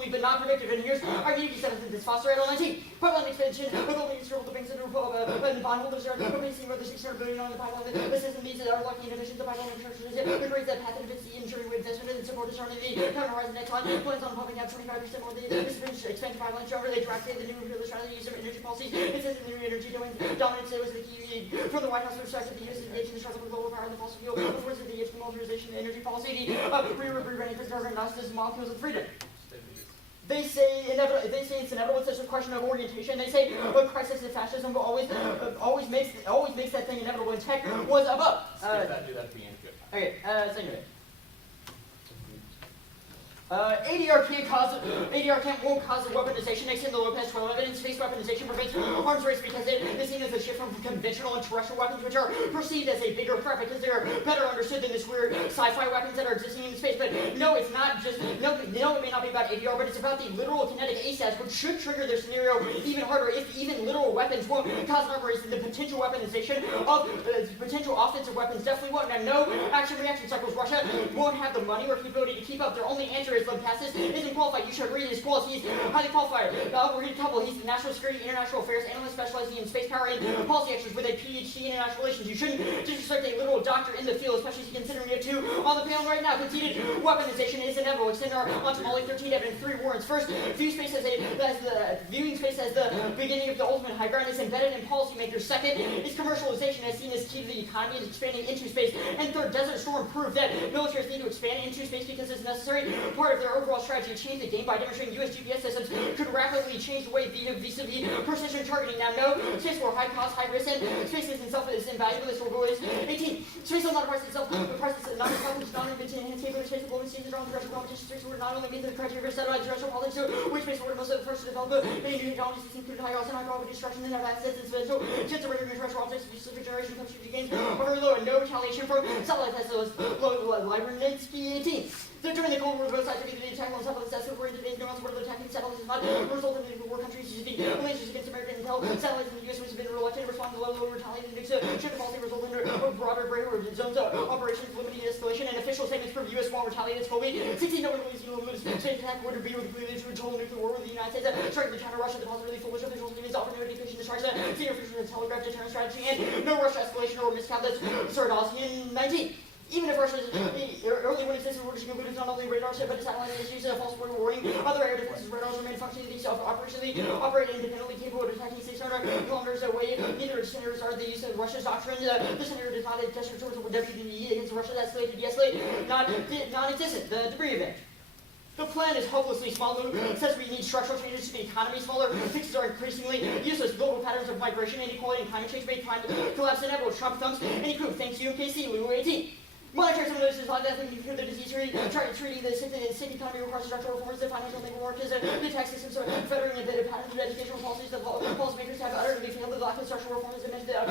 but not predictive. And here's our unique evidence. It's phosphoryl 19. Pipeline expansion with only instrumental banks and bondholders are facing more than $600 billion on the pipeline. The system needs are lucky inefficient. The pipeline infrastructure is it creates that path of efficiency, ensuring we investment and support is turning the time horizon next line. Plans on pumping out 25% more the expansion pipeline stronger. They draft the new real strategy use of energy policies. It says the new energy dominance was the key from the White House perspective. The U.S. engaged in the struggle for global power and the fossil fuel. Of course, the militarization and energy policy. The re-running program as molecules of freedom. They say it's inevitable. It's just a question of orientation. They say crisis and fascism always makes that thing inevitable. And tech was above. Do that at the end. Good. Okay. So anyway. ADR won't cause weaponization. Next in the Lopez 12 evidence, space weaponization prevents arms race because it is seen as a shift from conventional and terrestrial weapons, which are perceived as a bigger threat because they're better understood than this weird sci-fi weapons that are existing in space. But no, it's not just no. It may not be about ADR, but it's about the literal kinetic ASATs, which should trigger their scenario even harder. If even literal weapons won't cause an arms race, then the potential weaponization of potential offensive weapons definitely won't. Now, no action-reaction cycles. Russia won't have the money or capability to keep up. Their only answer is passes isn't qualified. You should read his quals. He's highly qualified. I'll read a couple. He's the National Security International Affairs analyst specializing in space power and policy extras with a PhD in international relations. You shouldn't disrespect a literal doctor in the field, especially considering you have two on the panel right now. Conceded weaponization is inevitable. Extend our onto Molly 13 evidence 3 warrants. First, view space as the as the beginning of the ultimate high ground is embedded in policymakers. Second is commercialization as seen as key to the economy and expanding into space. And third, Desert Storm proved that militaries need to expand into space because it's necessary part of their overall strategy to change the game by demonstrating U.S. GPS systems could rapidly change the way vis-a-vis precision targeting. Now, no, space war, high cost, high risk, and space is itself is invaluable. This will is 18. Space will not price itself, but price is not itself, which is not invented in capability space diplomacy is around terrestrial competition. Space will not only meet the criteria for satellite terrestrial politics, which space will most of the first to develop many new technologies, including high cost and high probability destruction and assets and special chance of rendering terrestrial objects of specific generation comes to gains are very low and no retaliation from satellite tests. Low Libernitsky 18. So during the Cold War, both sides agreed to attack on satellites that were in today's nuance where the attacking satellites is not result in the war countries using relations against American intel. Satellites in the U.S. have been reluctant to respond to low retaliating should the policy result in a broader gray zones operations limiting escalation and official statements from U.S. won't retaliate as fully. 16 no one believes space attack would be with completely to a total nuclear war with the United States striking the China Russia the possibility foolish officials statements offer no indication to strike senior officials have telegraphed deterrent strategy and no Russia escalation or miscalculation. Sardosian 19. Even if Russia's early warning system were included not only radar but satellite issues and a false warning, other air defenses radars remain functionally operationally operate independently capable of detecting 600 kilometers away. Neither scenarios are the use of Russia's doctrine. The scenario does not gesture towards WDE against Russia's escalated, de-escalate, non-existent. The debris event. The plan is hopelessly small. It says we need structural changes to the economy smaller. Fixes are increasingly useless. Global patterns of migration, inequality, and climate change made climate collapse inevitable. Trump thumbs any proof. Thanks to UMKC, Lulu 18. Monetary stimulus like that, you hear the disease treating the sick economy requires structural reforms. The financial labor market is the tax system, so furthering embedded patterns of educational policies that policymakers have utterly failed. The lack of structural reforms has meant that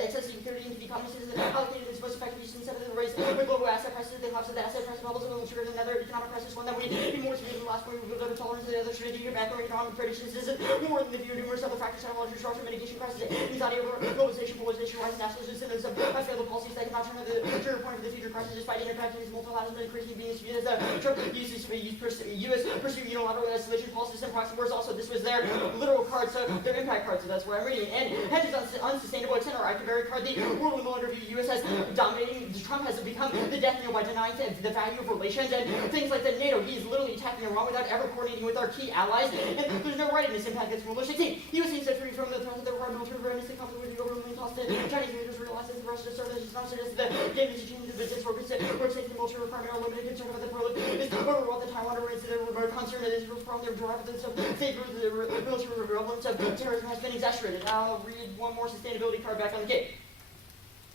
excess security into the economy is allocated its most effective use instead of the raise with global asset prices. The collapse of the asset price levels will trigger another economic crisis, one that we need more severe than the last one. We will go to tolerance of the other strategic macroeconomic predictions. This is more than the view of numerous other factors that larger structural mitigation crisis, anxiety over globalization, polarization, rising nationalism, symptoms of failed policies that cannot turn the trigger point for the future crisis despite interacting with multilateralism and increasing being viewed as Trump uses U.S. pursue unilateral escalation policies and proxy wars. Also, this was their literal card, so their impact card, so that's where I'm reading. And hedges unsustainable extent or active card. The world will no longer view U.S. as dominating. Trump has become the death knell by denying the value of relations and things like the NATO. He's literally attacking Iran without ever coordinating with our key allies. And there's no right in this impact against World War 16. He was seen set free from the threat of the required military awareness and conflict with the overwhelming cost. The Chinese leaders realized that the Russian served as not suggested that game is changing the business for safety military requirement or limited concern about the world is overall the Taiwan rates that are concerned that Israel's problem their drive of favor the military relevance of terrorism has been exaggerated. I'll read one more sustainability card back on the cake.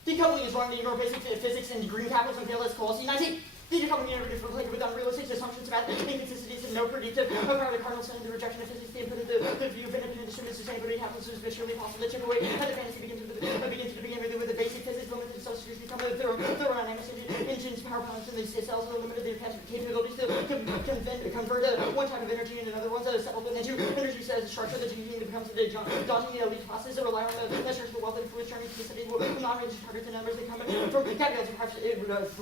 Decoupling is wrong to ignore basic physics and green capitalism failed as policy 19. The decoupling innovative reflected with unrealistic assumptions about inconsistencies and no predictive of the cardinal sin, the rejection of physics, the input of the view of independent distributed sustainability capitalism is surely possible to chip away at the fantasy begins to begin with the basic physics, limited substitution, become the thermodynamics engines, power plants, and these cells are limited their capabilities to convert one type of energy into another one, so settled into energy as a structure that becomes the daunting elite classes that rely on the measures of wealth and fluid turning to the cities will non-registered targets and numbers that come from capitalism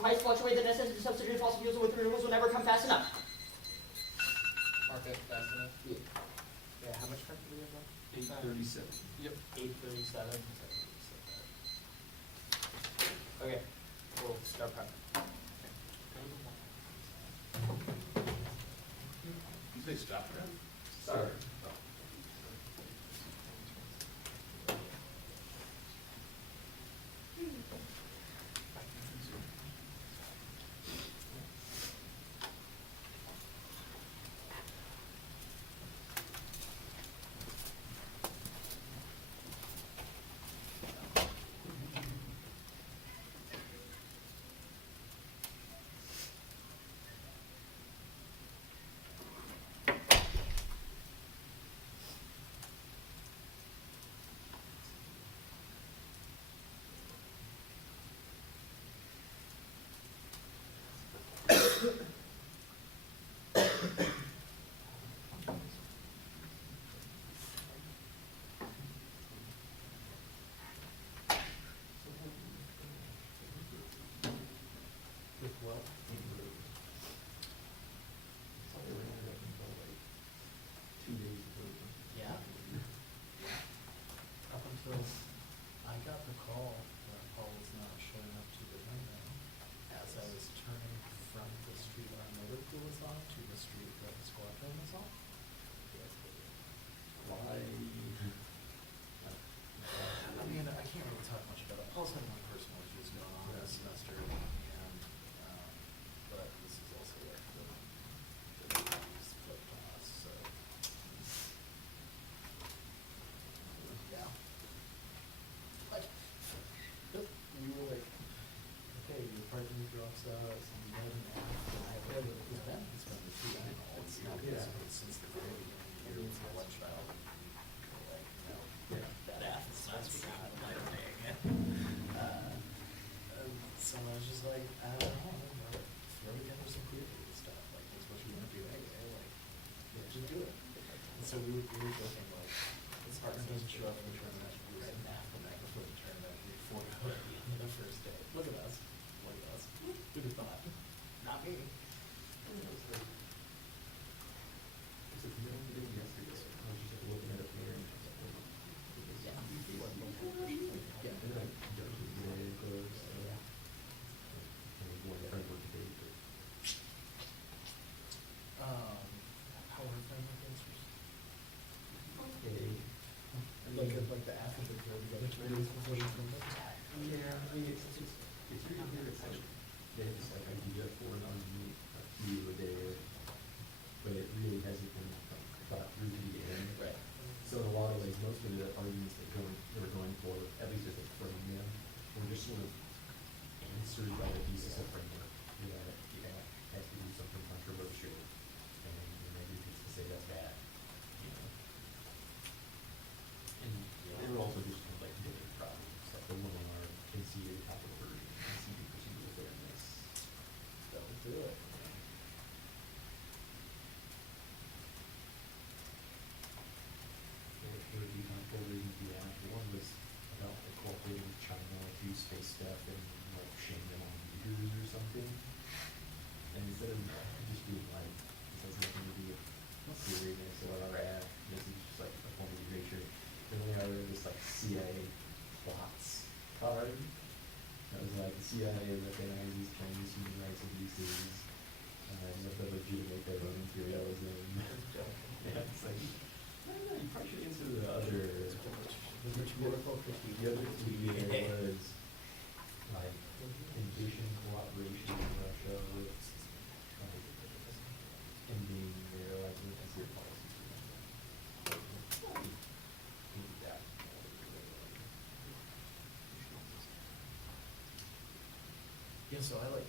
price fluctuate the necessity to substitute fossil fuels with renewables will never come fast enough. Market fast enough. Yeah, how much time do we have left? 8:37. Yep. 8:37. Okay, we'll start prep. You say stop that? Sorry. So, some dead and I have it's been the two animals, not since the very beginning of the year, it's one child. Like, that Athens, that's not my thing. So I was just like, I don't know, throw together some creative stuff, like, that's what you want to do anyway, like, just do it. And so we were joking, like, this partner doesn't show up for the tournament, we were half the night before the tournament, we fought out at the end of the first day. Look at us. Who'd have thought? Not me. How are framework answers? Like the after the other committees before you come back? Yeah, I mean, it's really weird. It's like, they have this like idea for it on a few a day, but it really hasn't been thought through to the end. Right. So in a lot of ways, most of the arguments that we're going for, at least as a frame, were just sort of answered by the thesis of framework. Has to do something controversial, and maybe it's to say that's bad, And they were also just kind of like different problems, like the one on our conceded topic version, conceded procedural fairness. That would do it. There would be reasons beyond. One was about like cooperating with China to space stuff and like shame them on leaders or something. And instead of just being like, this has nothing to do with seriousness or all that, this is just like a form of erasure. And then I read this like CIA plots card. That was like the CIA recognizes Chinese human rights abuses, and that they legitimate their own imperialism. Yeah, it's like, I don't know, you probably should answer the other. The other tweet was like invasion cooperation in Russia with like ending their like nuclear policies. Yeah. Yeah, so I like.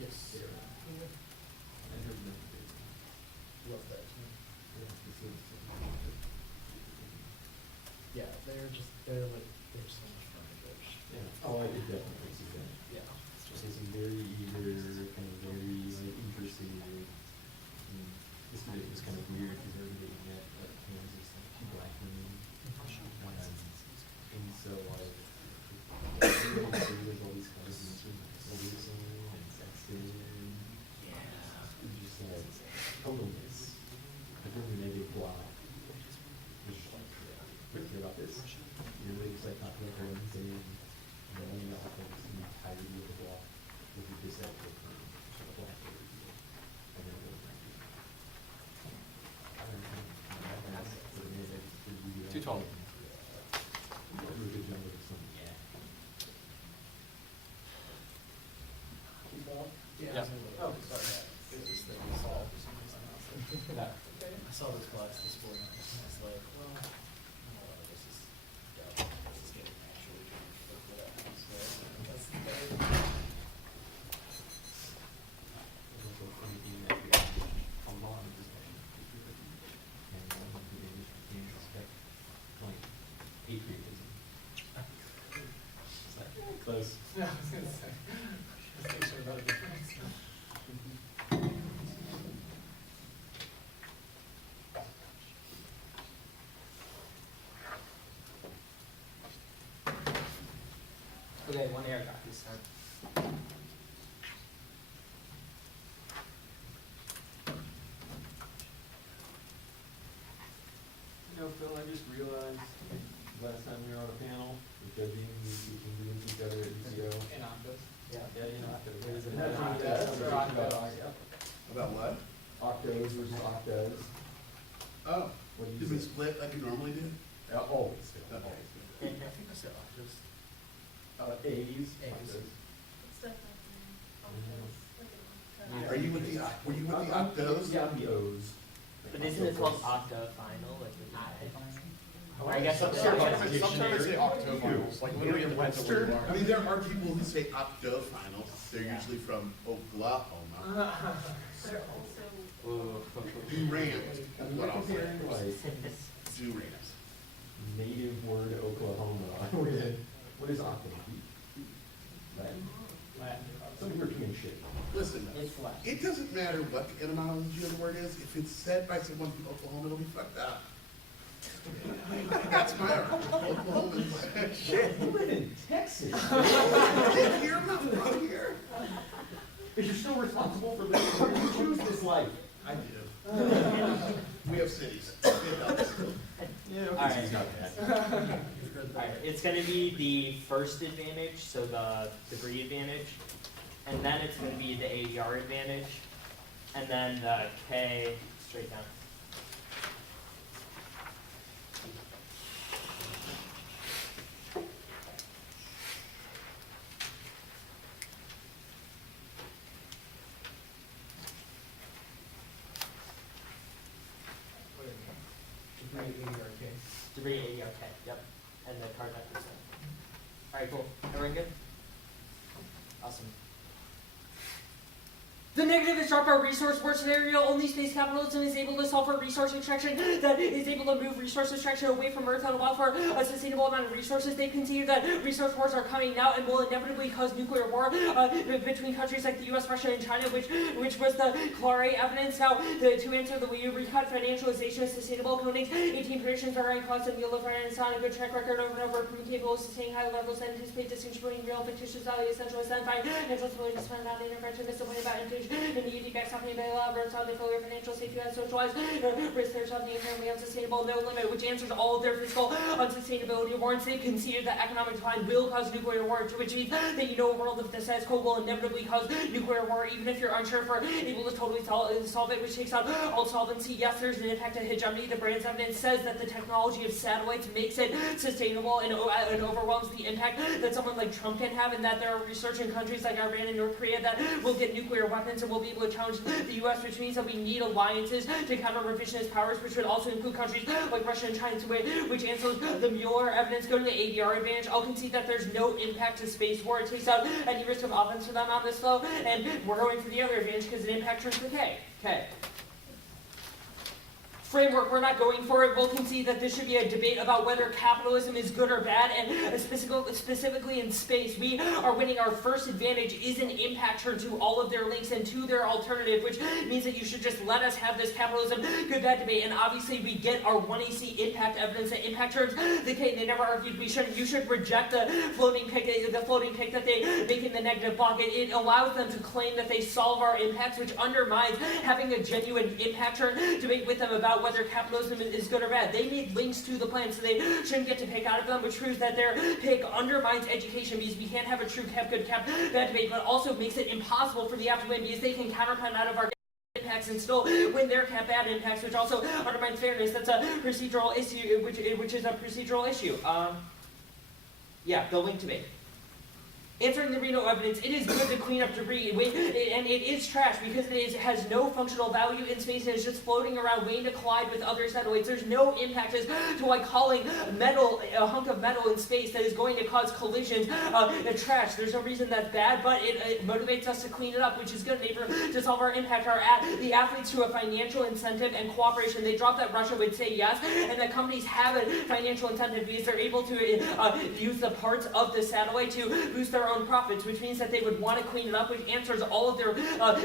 Yes. Love that too. Yeah, they're so much fun to coach. Yeah. Oh, I could definitely see that. Yeah. They seem very eager, kind of very like interested. This video was kind of weird because they were getting at Kansas like black women. And so like there's all these kinds of bullying and sexting. And just like totalness. But then when they get blocked, it's just like, quick hear about this. You're really just like not going to and saying, and then you know, I think it's the entirety of the block will be disabled for a black people. And then we'll I don't know. Too tall. Do a good job with something. Yeah. Yeah. Oh, sorry. It was the solve for some reason. No. I saw this class this morning, and I was like, well, I don't know, this is dumb. This is getting actually good for that. So, No, I was gonna say. Just make sure about it. Okay, one air copy this time. You know, Phil, I just realized last time we were on a panel, the judging, we can do each other at UCO. In Octos. Yeah, you know, after. What is it? Octos or octos? About what? Octos versus octos. Oh, What do did you we say? split like we normally do? Always, Okay. always. I think I said octopus. A's. A's. Octos. It's definitely octos. Are you with the, were you with the octos? Yeah, I'm the O's. But isn't it called octa final? Like the I guess Sometimes they say octofinals, like literally in the depends on where you I are. mean, there are people who say octo finals, they're usually from Oklahoma. They're also Durant, is I'm what I'll say. comparing like Durant. native word Oklahoma with, what is octo? Latin? Some European shit. Listen, It's flat. it doesn't matter what the etymology of the word is, if it's said by someone from Oklahoma, it'll be fucked up. That's my argument. Oklahomans. Shit. You live in Texas. Live here, I'm not from here. But you're still responsible for living, you choose this life. I do. We have cities. It helps. Yeah, All right. he's not bad. Alright, it's gonna be the first advantage, so the degree advantage, and then it's gonna be the ADR advantage, and then the K straight down. Degree ADR K, yep, and the card back percent. Alright, cool. Everyone good? Awesome. The negative is dropped our resource war scenario. Only space capitalism is able to solve for resource extraction that is able to move resource extraction away from Earth and allow for a sustainable amount of resources. They concede that resource wars are coming now and will inevitably cause nuclear war between countries like the US, Russia, and China, which was the Clare evidence. Now, to answer the way you recut financialization of sustainable coding, 18 predictions are ranked cost and yield of finance on a good track record over and over, proving capable of sustaining high levels that anticipate distinguishing real fictitious value, essential identify financial stability, spend about intervention, disappointed about inflation. And the UD backs off the law, runs on the failure of financial safety and socialized risk there's something inherently unsustainable, no limit, which answers all of their fiscal unsustainability warrants. They conceded that economic decline will cause nuclear war, which means that a world of the status quo will inevitably cause nuclear war, even if you're unsure if we're able to totally solve it, which takes out all solvency. Yes, there's an impact of hegemony. The brand's evidence says that the technology of satellites makes it sustainable and overwhelms the impact that someone like Trump can have, and that there are research in countries like Iran and North Korea that will get nuclear weapons and will be able to challenge the U.S., which means that we need alliances to counter revisionist powers, which would also include countries like Russia and China, which answers the Mueller evidence. Go to the ADR advantage. I'll concede that there's no impact to space war. It takes out any risk of offense for them on this flow, and we're going for the other advantage because an impact turns to K. Okay. Framework, we're not going for it. We'll concede that this should be a debate about whether capitalism is good or bad, and specifically in space, we are winning. Our first advantage is an impact turn to all of their links and to their alternative, which means that you should just let us have this capitalism good bad debate. And obviously we get our 1AC impact evidence that impact turns the K. They never argued we shouldn't. You should reject the floating pick that they make in the negative block. It allows them to claim that they solve our impacts, which undermines having a genuine impact turn debate with them about whether capitalism is good or bad. They need links to the plan, so they shouldn't get to pick out of them, which proves that their pick undermines education, because we can't have a true cap good, cap bad debate, but also makes it impossible for the app to win, because they can counterplan out of our impacts and still win their cap bad impacts, which also undermines fairness. That's a procedural issue, which is a procedural issue. Yeah, the link debate. Answering the Reno evidence, it is good to clean up debris, and it is trash because it has no functional value in space and is just floating around waiting to collide with other satellites. There's no impact as to why calling metal, a hunk of metal in space that is going to cause collisions, trash. There's no reason that's bad, but it motivates us to clean it up, which is good to solve our impact. The athletes to a financial incentive and cooperation. They dropped that Russia would say yes, and that companies have a financial incentive because they're able to use the parts of the satellite to boost their their own profits, which means that they would want to clean it up, which answers all of their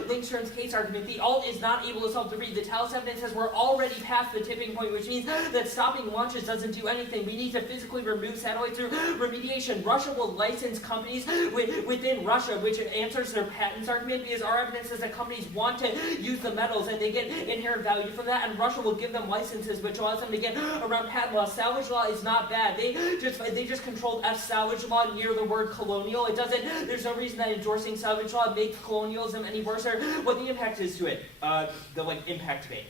linked terms case argument. The alt is not able to solve the read. The Talos evidence says we're already past the tipping point, which means that stopping launches doesn't do anything. We need to physically remove satellites through remediation. Russia will license companies within Russia, which answers their patents argument, because our evidence says that companies want to use the metals and they get inherent value from that, and Russia will give them licenses, which allows them to get around patent law. Salvage law is not bad. They just controlled F salvage law near the word colonial. It doesn't. There's no reason that endorsing salvage law makes colonialism any worse, or what the impact is to it. The impact phase.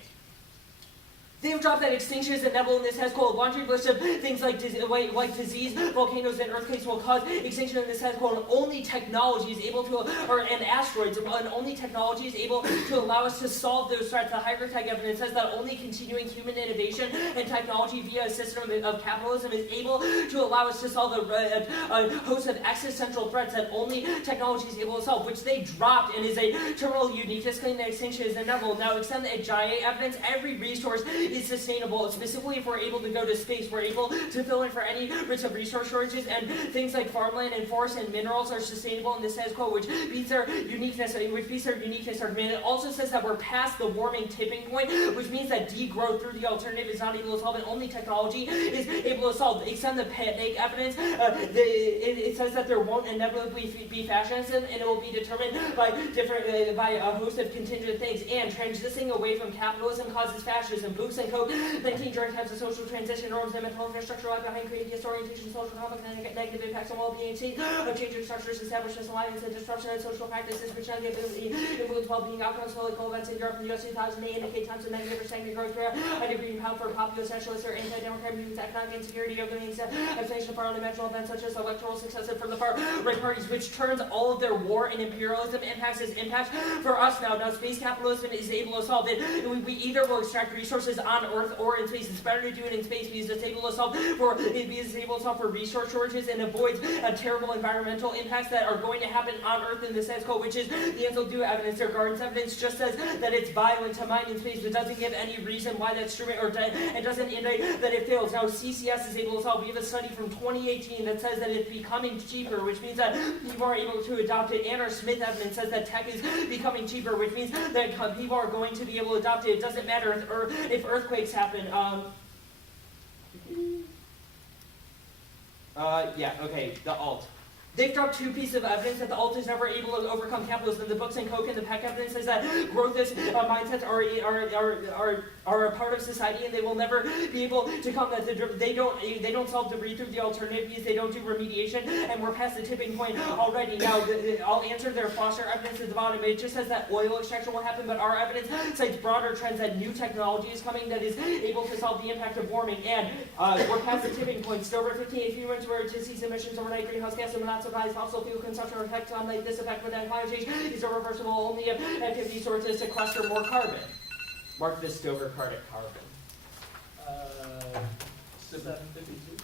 They've dropped that extinction is inevitable, and this has quote a laundry list of things like disease, volcanoes, and earthquakes will cause extinction, and this has quote only technology is able to, and asteroids, and only technology is able to allow us to solve those threats. The high-tech evidence says that only continuing human innovation and technology via a system of capitalism is able to allow us to solve a host of existential threats that only technology is able to solve, which they dropped and is a terminal uniqueness claim that extinction is inevitable. Now, extend the GIA evidence, every resource is sustainable. Specifically, if we're able to go to space, we're able to fill in for any risk of resource shortages, and things like farmland and forests and minerals are sustainable, and this says quote, which beats their uniqueness argument. It also says that we're past the warming tipping point, which means that degrowth through the alternative is not able to solve, and only technology is able to solve. Extend the PET evidence, it says that there won't inevitably be fascism, and it will be determined by by a host of contingent things, and transitioning away from capitalism causes fascism. Books and Coke, 19 direct types of social transition, norms and mental infrastructure lie behind creating disorientation, social conflict, and negative impacts on well-being, of changing structures, establishments, alliances, and disruption in social practices, which negatively influence well-being outcomes. Political events in Europe and the U.S. 2000 may indicate times of negative or stagnant growth, where a degree of power for populist, nationalist, or anti-democratic movements, economic insecurity, over the abstention for unimaginable events such as electoral success from the far-right parties, which turns all of their war and imperialism impacts as impact for us now. Now, space capitalism is able to solve it. We either will extract resources on Earth or in space. It's better to do it in space because it's able to solve for resource shortages and avoids terrible environmental impacts that are going to happen on Earth in the status quo, which is the Enzo do evidence. Their gardens evidence just says that it's violent to mine in space, but doesn't give any reason why that's true, and doesn't indicate that it fails. Now, CCS is able to solve. We have a study from 2018 that says that it's becoming cheaper, which means that people are able to adopt it. And our Smith evidence says that tech is becoming cheaper, which means that people are going to be able to adopt it. It doesn't matter if earthquakes happen. The alt. They've dropped two pieces of evidence that the alt is never able to overcome capitalism. The books and Coke and the PEC evidence says that growthist mindsets are a part of society, and they will never be able to come. That they don't solve debris through the alternative because they don't do remediation, and we're past the tipping point already. Now, I'll answer their Foster evidence at the bottom. It just says that oil extraction will happen, but our evidence cites broader trends that new technology is coming that is able to solve the impact of warming, and we're past the tipping point. Stover 58 humans were to cease emissions overnight. Greenhouse gas and monoxide fossil fuel consumption effect on this effect within climate change is irreversible only if activity sources sequester more carbon. Mark this Stover card at carbon. 752.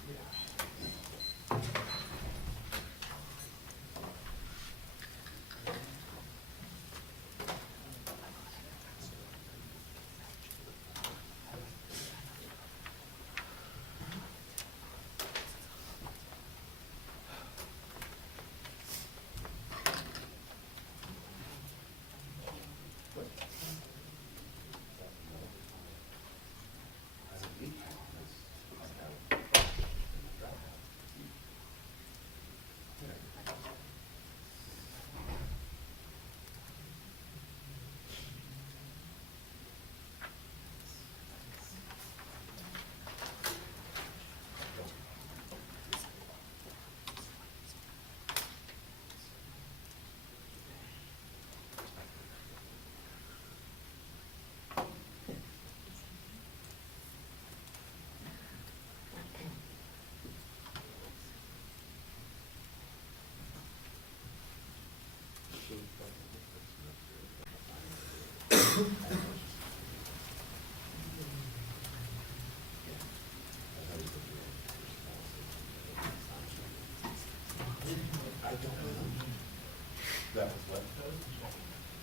That was what?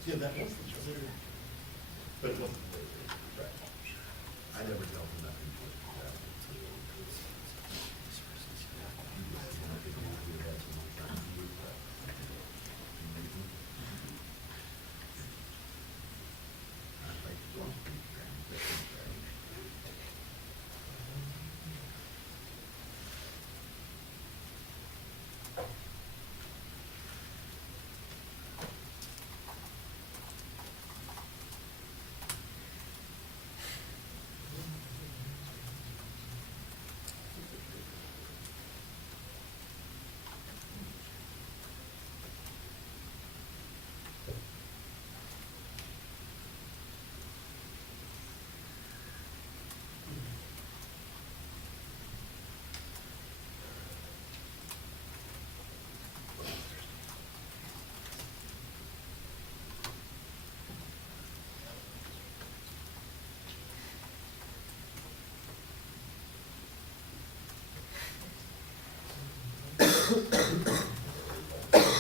Yeah, that was the joke. But it wasn't. Right. I never dealt with nothing.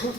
Yeah,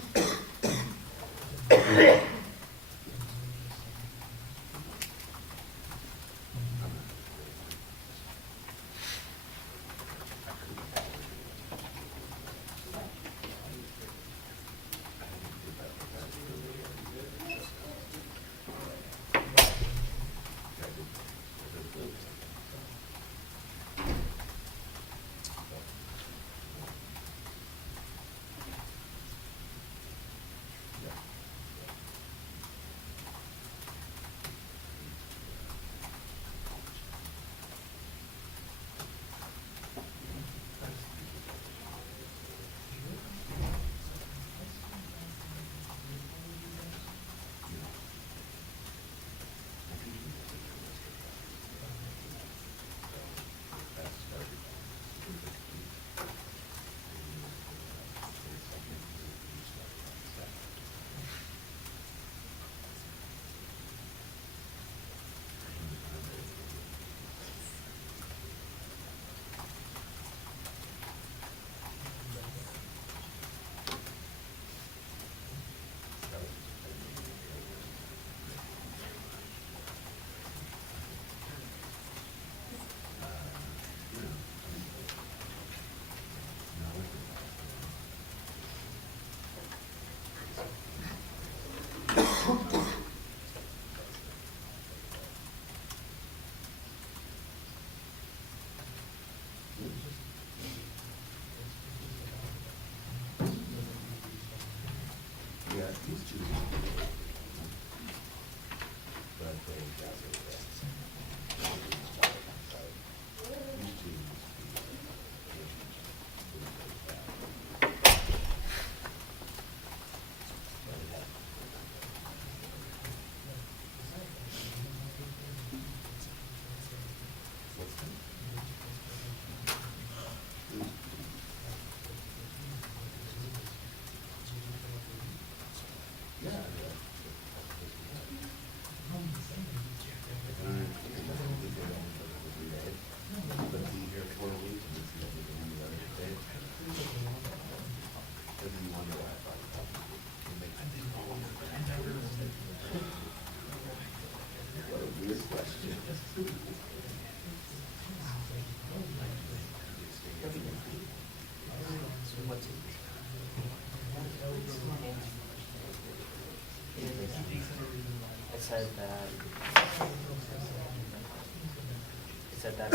these two. But they got rid of that. These two. What's that? Yeah, yeah. But be here 4 weeks and see if we can do other day. And then you wonder why I thought about it. What a weird question. It said that. It said that.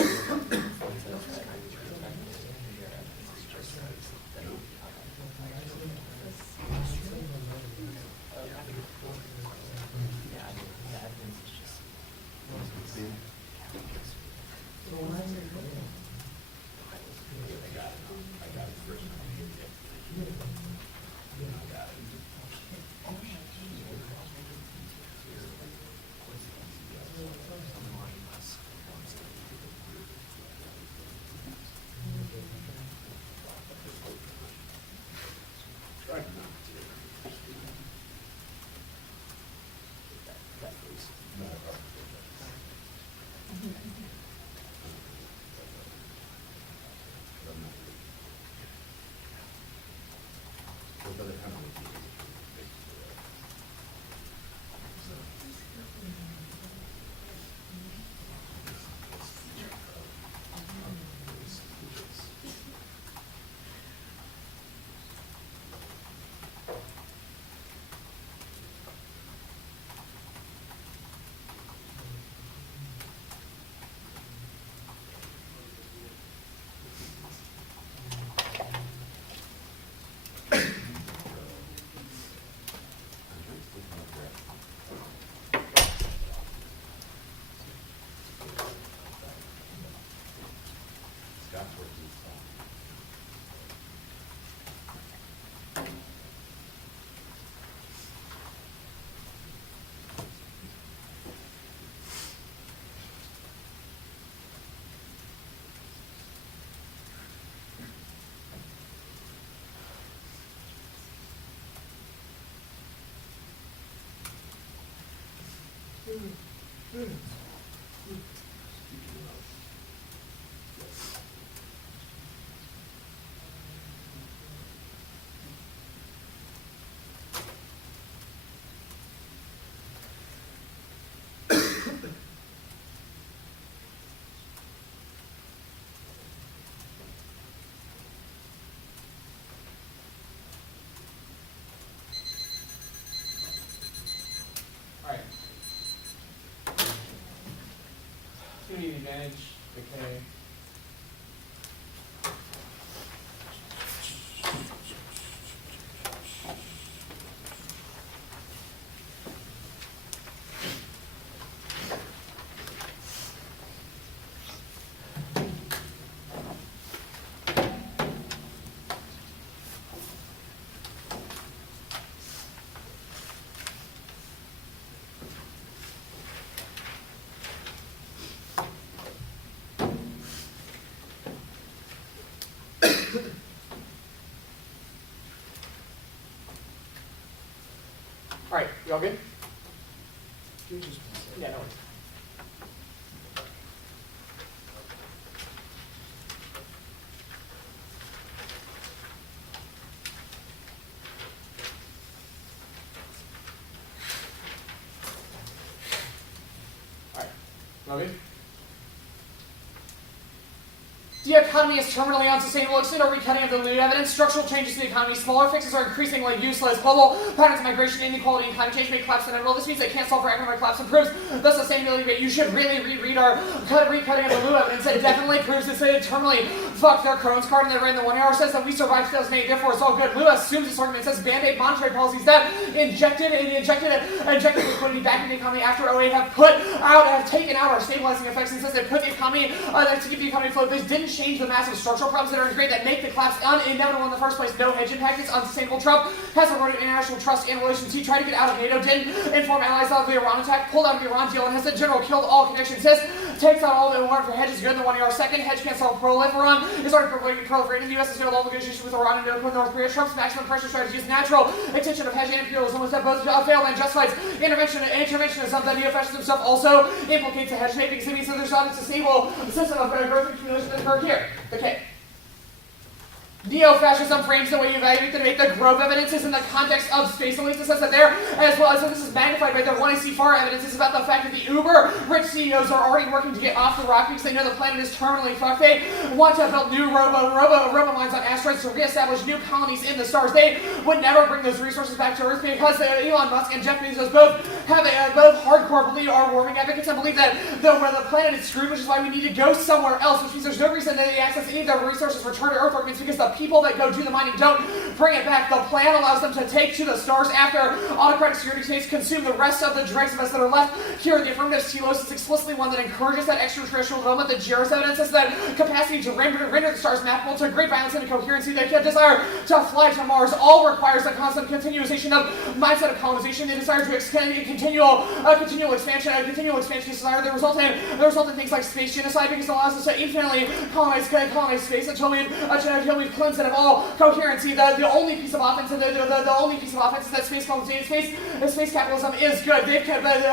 gonna be the advantage. Okay. All right, you all good? Yeah, no worries. All right, you all good? The economy is terminally unsustainable. Extend or recutting of the new evidence. Structural changes to the economy. Smaller fixes are increasingly useless. Global patterns of migration, inequality, and climate change may collapse inevitable. This means they can't solve for economic collapse and proves the sustainability rate. You should really reread our recutting of the new evidence. It definitely proves this. They terminally fucked their Crohn's card and they ran the 1 hour says that we survived 2008, therefore it's all good. Lou assumes this argument says band-aid monetary policies that injected liquidity back into the economy after 08 have taken out our stabilizing effects and says they put the economy to keep the economy afloat. This didn't change the massive structural problems that are ingrained that make the collapse inevitable in the first place. No hedge impact. It's unsustainable. Trump has eroded international trust and relations. He tried to get out of NATO, didn't inform allies of the Iran attack, pulled out of the Iran deal, and has said general killed all connections. Says takes out all the warrant for hedges good in the 1 year. Second, hedge can't solve Iran is already proliferating. The U.S. has failed all negotiations with Iran and North Korea. Trump's maximum pressure strategy is natural extension of hedge and imperialism, which that both failed and justifies interventionism. The neo-fascism stuff also implicates the hedge making because it means that there's not a sustainable system of growth and accumulation that occur here. Okay. Neo-fascism frames the way you evaluate the debate. The Grove evidence is in the context of space elites. It says that there, as well as so this is magnified by the 1AC4 evidence. It's about the fact that the uber-rich CEOs are already working to get off the rock because they know the planet is terminally fucked. They want to build new robo mines on asteroids to reestablish new colonies in the stars. They would never bring those resources back to Earth because Elon Musk and Jeff Bezos both have both hardcore believe are warming advocates and believe that the planet is screwed, which is why we need to go somewhere else, which means there's no reason that they access any of the resources returned to Earth arguments because the people that go do the mining don't bring it back. The plan allows them to take to the stars after autocratic security states consume the rest of the dregs of us that are left here. The affirmative telos is explicitly one that encourages that extraterrestrial development. The Jarrus evidence is that capacity to render the stars mappable to great violence and coherency. They desire to fly to Mars all requires a constant continuation of mindset of colonization. They desire to extend continual expansion desire. They result in things like space genocide because it allows us to infinitely colonize space until we've cleansed it of all coherency. The only piece of offense is that space capitalism is good.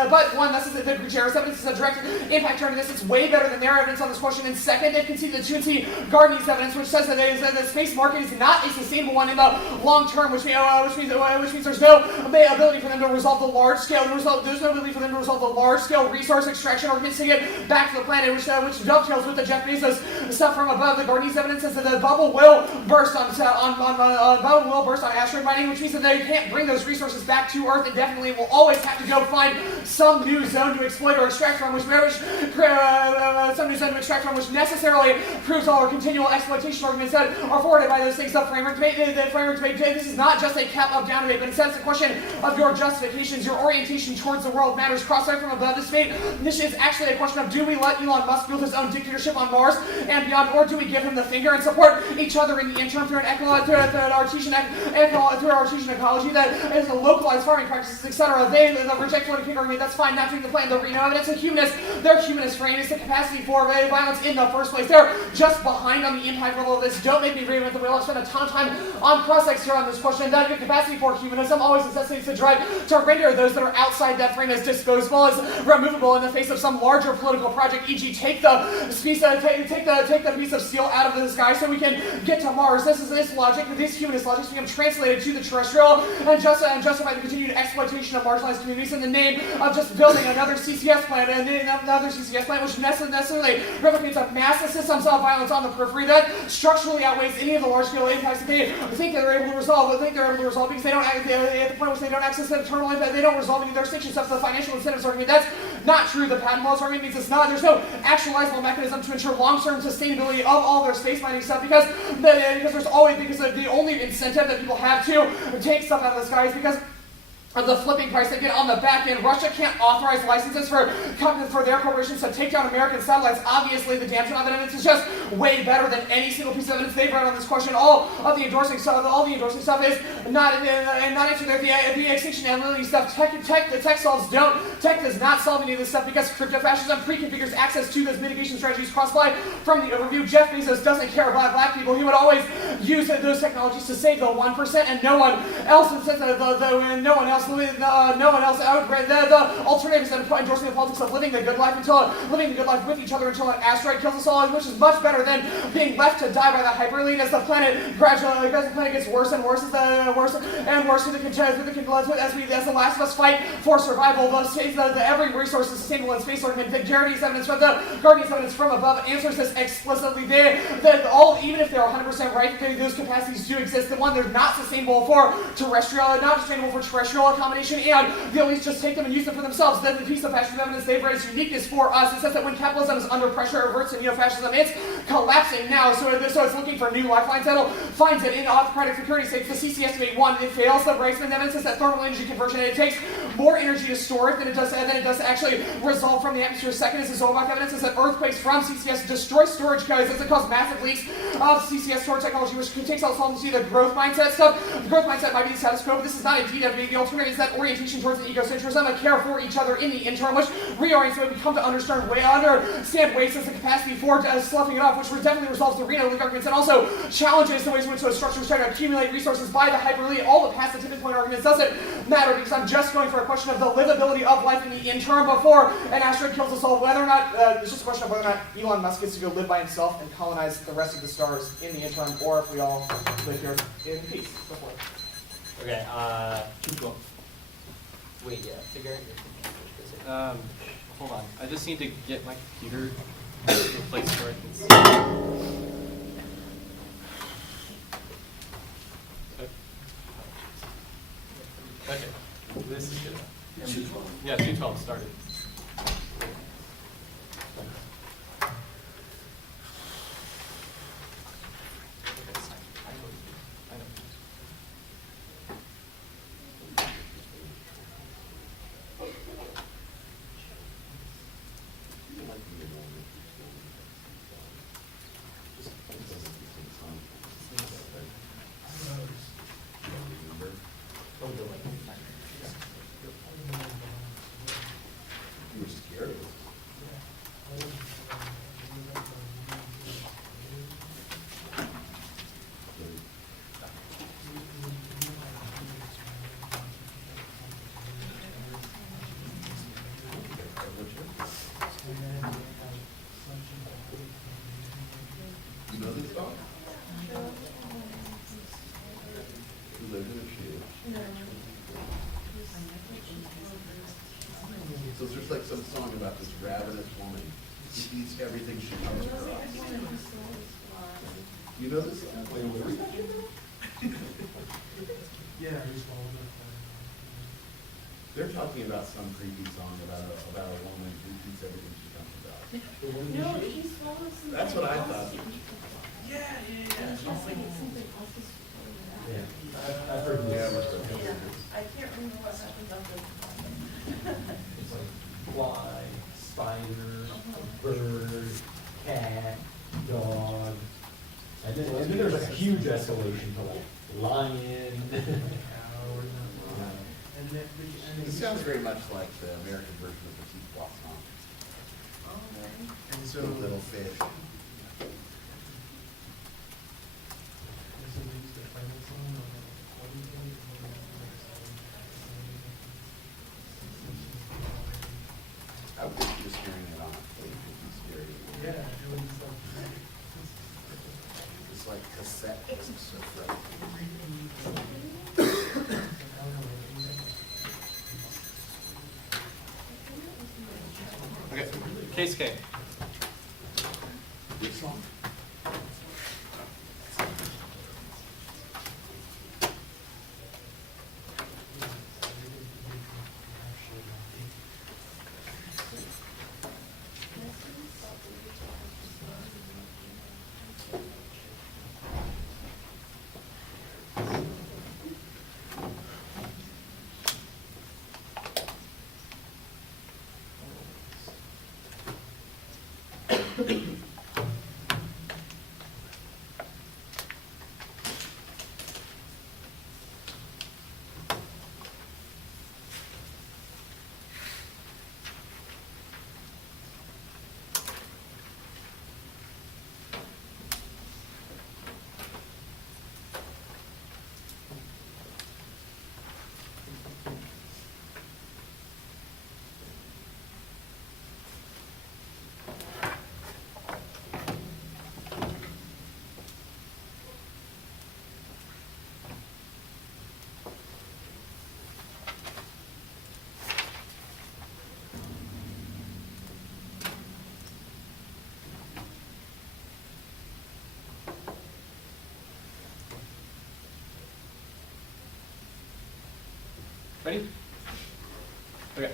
But one, this is the Jarrus evidence is a direct impact turn to this. It's way better than their evidence on this question. And second, they've conceded the Tunsi Gardner's evidence, which says that the space market is not a sustainable one in the long term, which means there's no ability for them to resolve the large scale. There's no ability for them to resolve the large scale resource extraction arguments to get back to the planet, which dovetails with the Jeff Bezos stuff from above. The Gardner's evidence says that the bubble will burst on asteroid mining, which means that they can't bring those resources back to Earth indefinitely. We'll always have to go find some new zone to exploit or extract from, which necessarily proves all our continual exploitation arguments that are forwarded by those things. The framework debate. This is not just a cap-up-down debate, but instead it's a question of your justifications, your orientation towards the world matters. Cross-eyed from above this debate. This is actually a question of do we let Elon Musk build his own dictatorship on Mars and beyond, or do we give him the finger and support each other in the interim through an artesian ecology that is a localized farming practices, etc. They reject floating finger argument. That's fine. Not doing the plan. The Reno evidence of their humanist frame is the capacity for violence in the first place. They're just behind on the impact level of this. Don't make me agree with them. We'll spend a ton of time on prospects here on this question. That the capacity for humanism always necessitates to drive to render those that are outside that frame as disposable, as removable in the face of some larger political project. E.g., take the piece of steel out of the sky so we can get to Mars. This logic, these humanist logics become translated to the terrestrial and justify the continued exploitation of marginalized communities in the name of just building another CCS plant which necessarily replicates a massive systems of violence on the periphery that structurally outweighs any of the large-scale impacts that they think that they're able to resolve. Because they don't at the point which they don't access that internal impact, they don't resolve any of their station stuff. The financial incentives argument, not true. The patent laws argument means there's no actualizable mechanism to ensure long-term sustainability of all their space mining stuff because the only incentive that people have to take stuff out of the sky is because of the flipping price they get on the back end. Russia can't authorize licenses for their corporations to take down American satellites. Obviously, the damn ton of evidence is just way better than any single piece of evidence they've read on this question. All the endorsing stuff is not answering the extinction analytic stuff. The tech solves don't. Tech does not solve any of this stuff because crypto-fascism pre-configures access to those mitigation strategies. Cross-slide from the overview. Jeff Bezos doesn't care about black people. He would always use those technologies to save the 1%, and no one else says no one else. The alternative is endorsing the politics of living the good life with each other until an asteroid kills us all, which is much better than being left to die by the hyper elite as the planet gradually gets worse and worse as the Last of Us fight for survival. Every resource is sustainable in space argument. The Guardian's evidence from above answers this explicitly. Even if they're 100% right, those capacities do exist. The one they're not sustainable for terrestrial accommodation, and the elites just take them and use them for themselves. Then the piece of fascist evidence they've raised uniqueness for us. It says that when capitalism is under pressure, it reverts to neo-fascism. It's collapsing now, so it's looking for new lifelines. That'll finds it in autocratic security states. The CC estimate one, it fails. The Reisman evidence says that thermal energy conversion, it takes more energy to store it than it does to actually resolve from the atmosphere. Second is the Zolbach evidence is that earthquakes from CCS destroy storage codes. It cause massive leaks of CCS storage technology, which takes out Solvency, the growth mindset stuff. The growth mindset might be the status quo, but this is not indeed the alternative. Is that orientation towards the egocentrism, a care for each other in the interim, which reorients the way we come to understand waste as the capacity for sloughing it off, which definitely resolves the Reno arguments and also challenges the ways in which those structures try to accumulate resources by the hyper elite. All the past the tipping point arguments doesn't matter because I'm just going for a question of the livability of life in the interim before an asteroid kills us all. Whether or not it's just a question of whether or not Elon Musk gets to go live by himself and colonize the rest of the stars in the interim, or if we all live here in peace. Before. Okay, wait, yeah, figure out hold on. I just need to get my computer to a place where I can see. Okay. This is good. Yeah, 212 started. You know this song? Who lives in a shoe? So there's like some song about this ravenous woman who eats everything she comes across. You know this song? Wait, what are you talking about? Yeah. They're talking about some creepy song about a woman who eats everything she comes across. No, he swallows something. That's what I thought. Yeah. And she's like, something else is Yeah, I've heard this. Yeah, I can't remember what happens after the It's like fly, spider, bird, cat, dog. And then there's like a huge escalation to like lion. It sounds very much like the American version of the Petit Poisson. And so Little fish. I was just hearing it on a tape, it'd be scary. yeah, it was It's like cassette tapes of Okay, case K. Which song? Ready? Okay.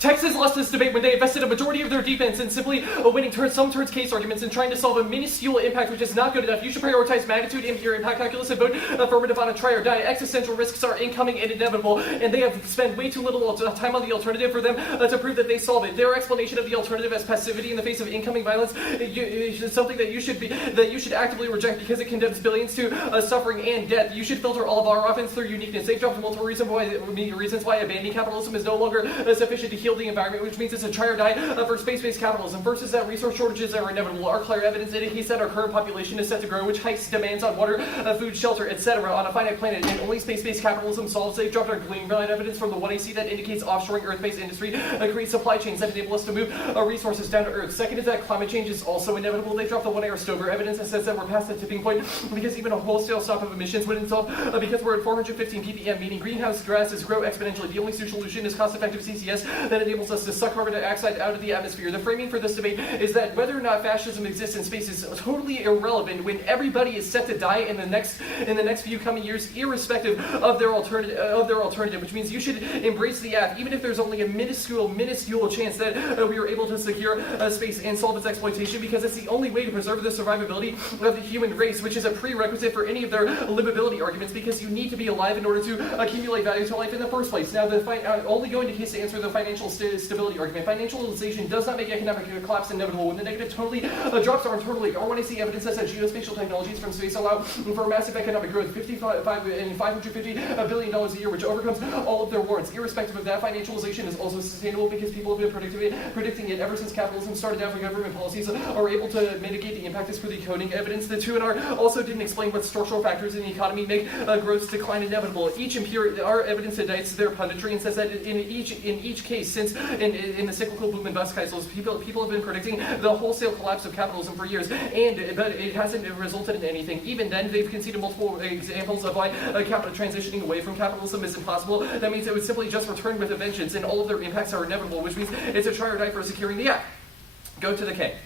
Texas lost this debate when they invested a majority of their defense in simply winning some turns case arguments and trying to solve a minuscule impact, which is not good enough. You should prioritize magnitude in your impact calculus and vote affirmative on a try or die. Existential risks are incoming and inevitable, and they have spent way too little time on the alternative for them to prove that they solve it. Their explanation of the alternative as passivity in the face of incoming violence is something that you should actively reject because it condemns billions to suffering and death. You should filter all of our offense through uniqueness. They've dropped multiple reasons why abandoning capitalism is no longer sufficient to heal the environment, which means it's a try or die for space-based capitalism. First is that resource shortages are inevitable. Our clear evidence indicates that our current population is set to grow, which hikes demands on water, food, shelter, etc. on a finite planet, and only space-based capitalism solves. They've dropped our greenlight evidence from the 1AC that indicates offshoring Earth-based industry creates supply chains that enable us to move resources down to Earth. Second is that climate change is also inevitable. They dropped the 1AR Stover evidence that says that we're past the tipping point because even a wholesale stop of emissions wouldn't solve because we're at 415 ppm, meaning greenhouse gases grow exponentially. The only solution is cost-effective CCS that enables us to suck carbon dioxide out of the atmosphere. The framing for this debate is that whether or not fascism exists in space is totally irrelevant when everybody is set to die in the next few coming years, irrespective of their alternative, which means you should embrace the app, even if there's only a minuscule chance that we are able to secure space and solve its exploitation, because it's the only way to preserve the survivability of the human race, which is a prerequisite for any of their livability arguments, because you need to be alive in order to accumulate value to life in the first place. Now, only going to case to answer the financial stability argument. Financialization does not make economic collapse inevitable. When the negative totally drops are internally, R1AC evidence says that geospatial technologies from space allow for massive economic growth, $550 billion a year, which overcomes all of their warrants. Irrespective of that, financialization is also sustainable because people have been predicting it ever since capitalism started out. For government policies are able to mitigate the impact through the coding evidence. The 2NR also didn't explain what structural factors in the economy make growth decline inevitable. Our evidence indicts their punditry and says that in each case, since in the cyclical boom and bust cycles, people have been predicting the wholesale collapse of capitalism for years, but it hasn't resulted in anything. Even then, they've conceded multiple examples of why transitioning away from capitalism is impossible. That means it would simply just return with a vengeance, and all of their impacts are inevitable, which means it's a try or die for securing the act. Go to the K.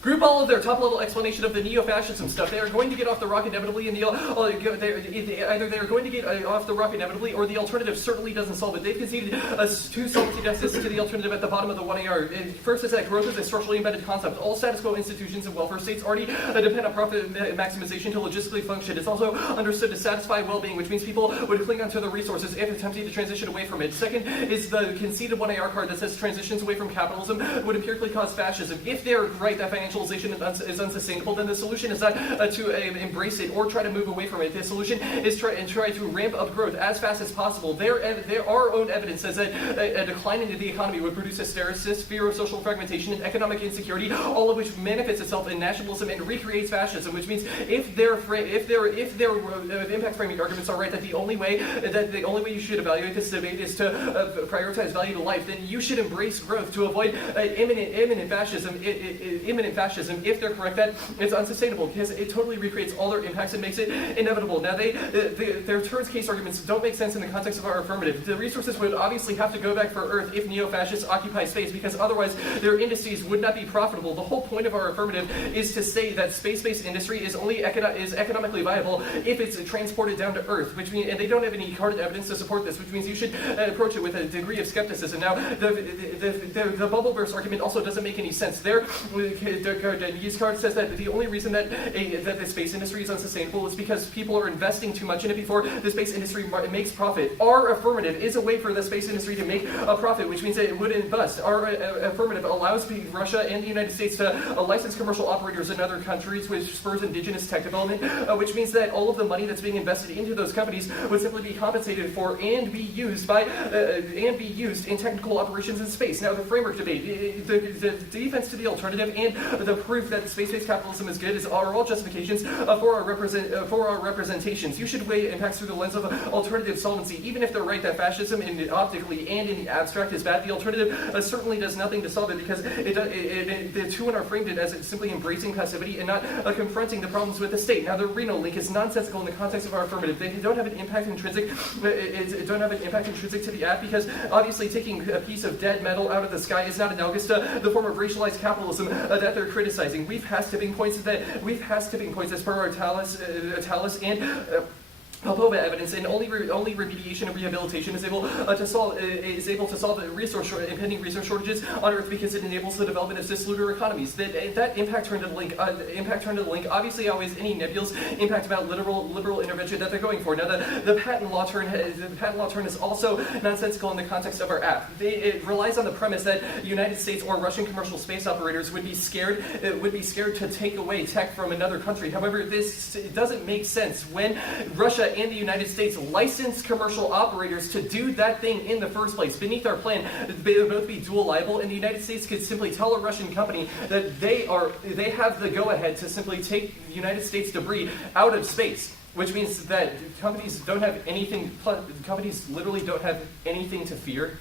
Group all of their top-level explanation of the neo-fascism stuff. They are going to get off the rock inevitably, and either they are going to get off the rock inevitably, or the alternative certainly doesn't solve it. They've conceded two solvency deficits to the alternative at the bottom of the 1AR. First is that growth is a structurally embedded concept. All status quo institutions and welfare states already depend on profit maximization to logistically function. It's also understood to satisfy well-being, which means people would cling onto the resources if attempting to transition away from it. Second is the conceded 1AR card that says transitions away from capitalism would empirically cause fascism. If they're right that financialization is unsustainable, then the solution is not to embrace it or try to move away from it. The solution is try to ramp up growth as fast as possible. Our own evidence says that a decline in the economy would produce hysteresis, fear of social fragmentation, and economic insecurity, all of which manifests itself in nationalism and recreates fascism. Which means if their impact framing arguments are right, that the only way you should evaluate this debate is to prioritize value to life, then you should embrace growth to avoid imminent fascism. If they're correct, that it's unsustainable because it totally recreates all their impacts and makes it inevitable. Now, their turns case arguments don't make sense in the context of our affirmative. The resources would obviously have to go back for Earth if neo-fascists occupy space, because otherwise their industries would not be profitable. The whole point of our affirmative is to say that space-based industry is economically viable if it's transported down to Earth, and they don't have any carded evidence to support this, which means you should approach it with a degree of skepticism. Now, the bubble burst argument also doesn't make any sense. Their use card says that the only reason that the space industry is unsustainable is because people are investing too much in it before the space industry makes profit. Our affirmative is a way for the space industry to make a profit, which means that it wouldn't bust. Our affirmative allows Russia and the United States to license commercial operators in other countries, which spurs indigenous tech development, which means that all of the money that's being invested into those companies would simply be compensated for and be used in technical operations in space. Now, the framework debate, the defense to the alternative, and the proof that space-based capitalism is good are all justifications for our representations. You should weigh impacts through the lens of alternative solvency. Even if they're right that fascism optically and in the abstract is bad, the alternative certainly does nothing to solve it, because the two are framed it as simply embracing passivity and not confronting the problems with the state. Now, the Reno link is nonsensical in the context of our affirmative. They don't have an impact intrinsic to the act, because obviously taking a piece of dead metal out of the sky is not analogous to the form of racialized capitalism that they're criticizing. We've passed tipping points as per our Talus and Popova evidence, and only remediation and rehabilitation is able to solve the impending resource shortages on Earth because it enables the development of cislunar economies. That impact turn to the link. Obviously, always any nebulous impact about liberal intervention that they're going for. Now, the patent law turn is also nonsensical in the context of our app. It relies on the premise that United States or Russian commercial space operators would be scared to take away tech from another country. However, this doesn't make sense when Russia and the United States license commercial operators to do that thing in the first place. Beneath our plan, they would both be dual liable, and the United States could simply tell a Russian company that they have the go-ahead to simply take United States debris out of space, which means that companies literally don't have anything to fear,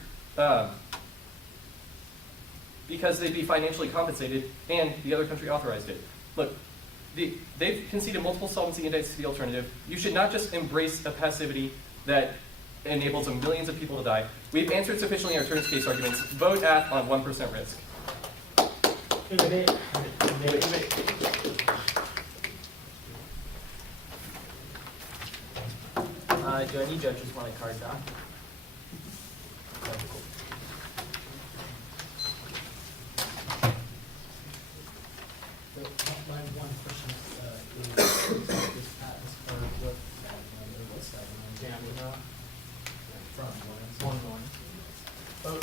because they'd be financially compensated, and the other country authorized it. Look, they've conceded multiple solvency indexes to the alternative. You should not just embrace a passivity that enables millions of people to die. We've answered sufficiently our turns case arguments. Vote app on 1% risk. Do any judges want a card doc? My one question is this patent or what's that one? From one. One.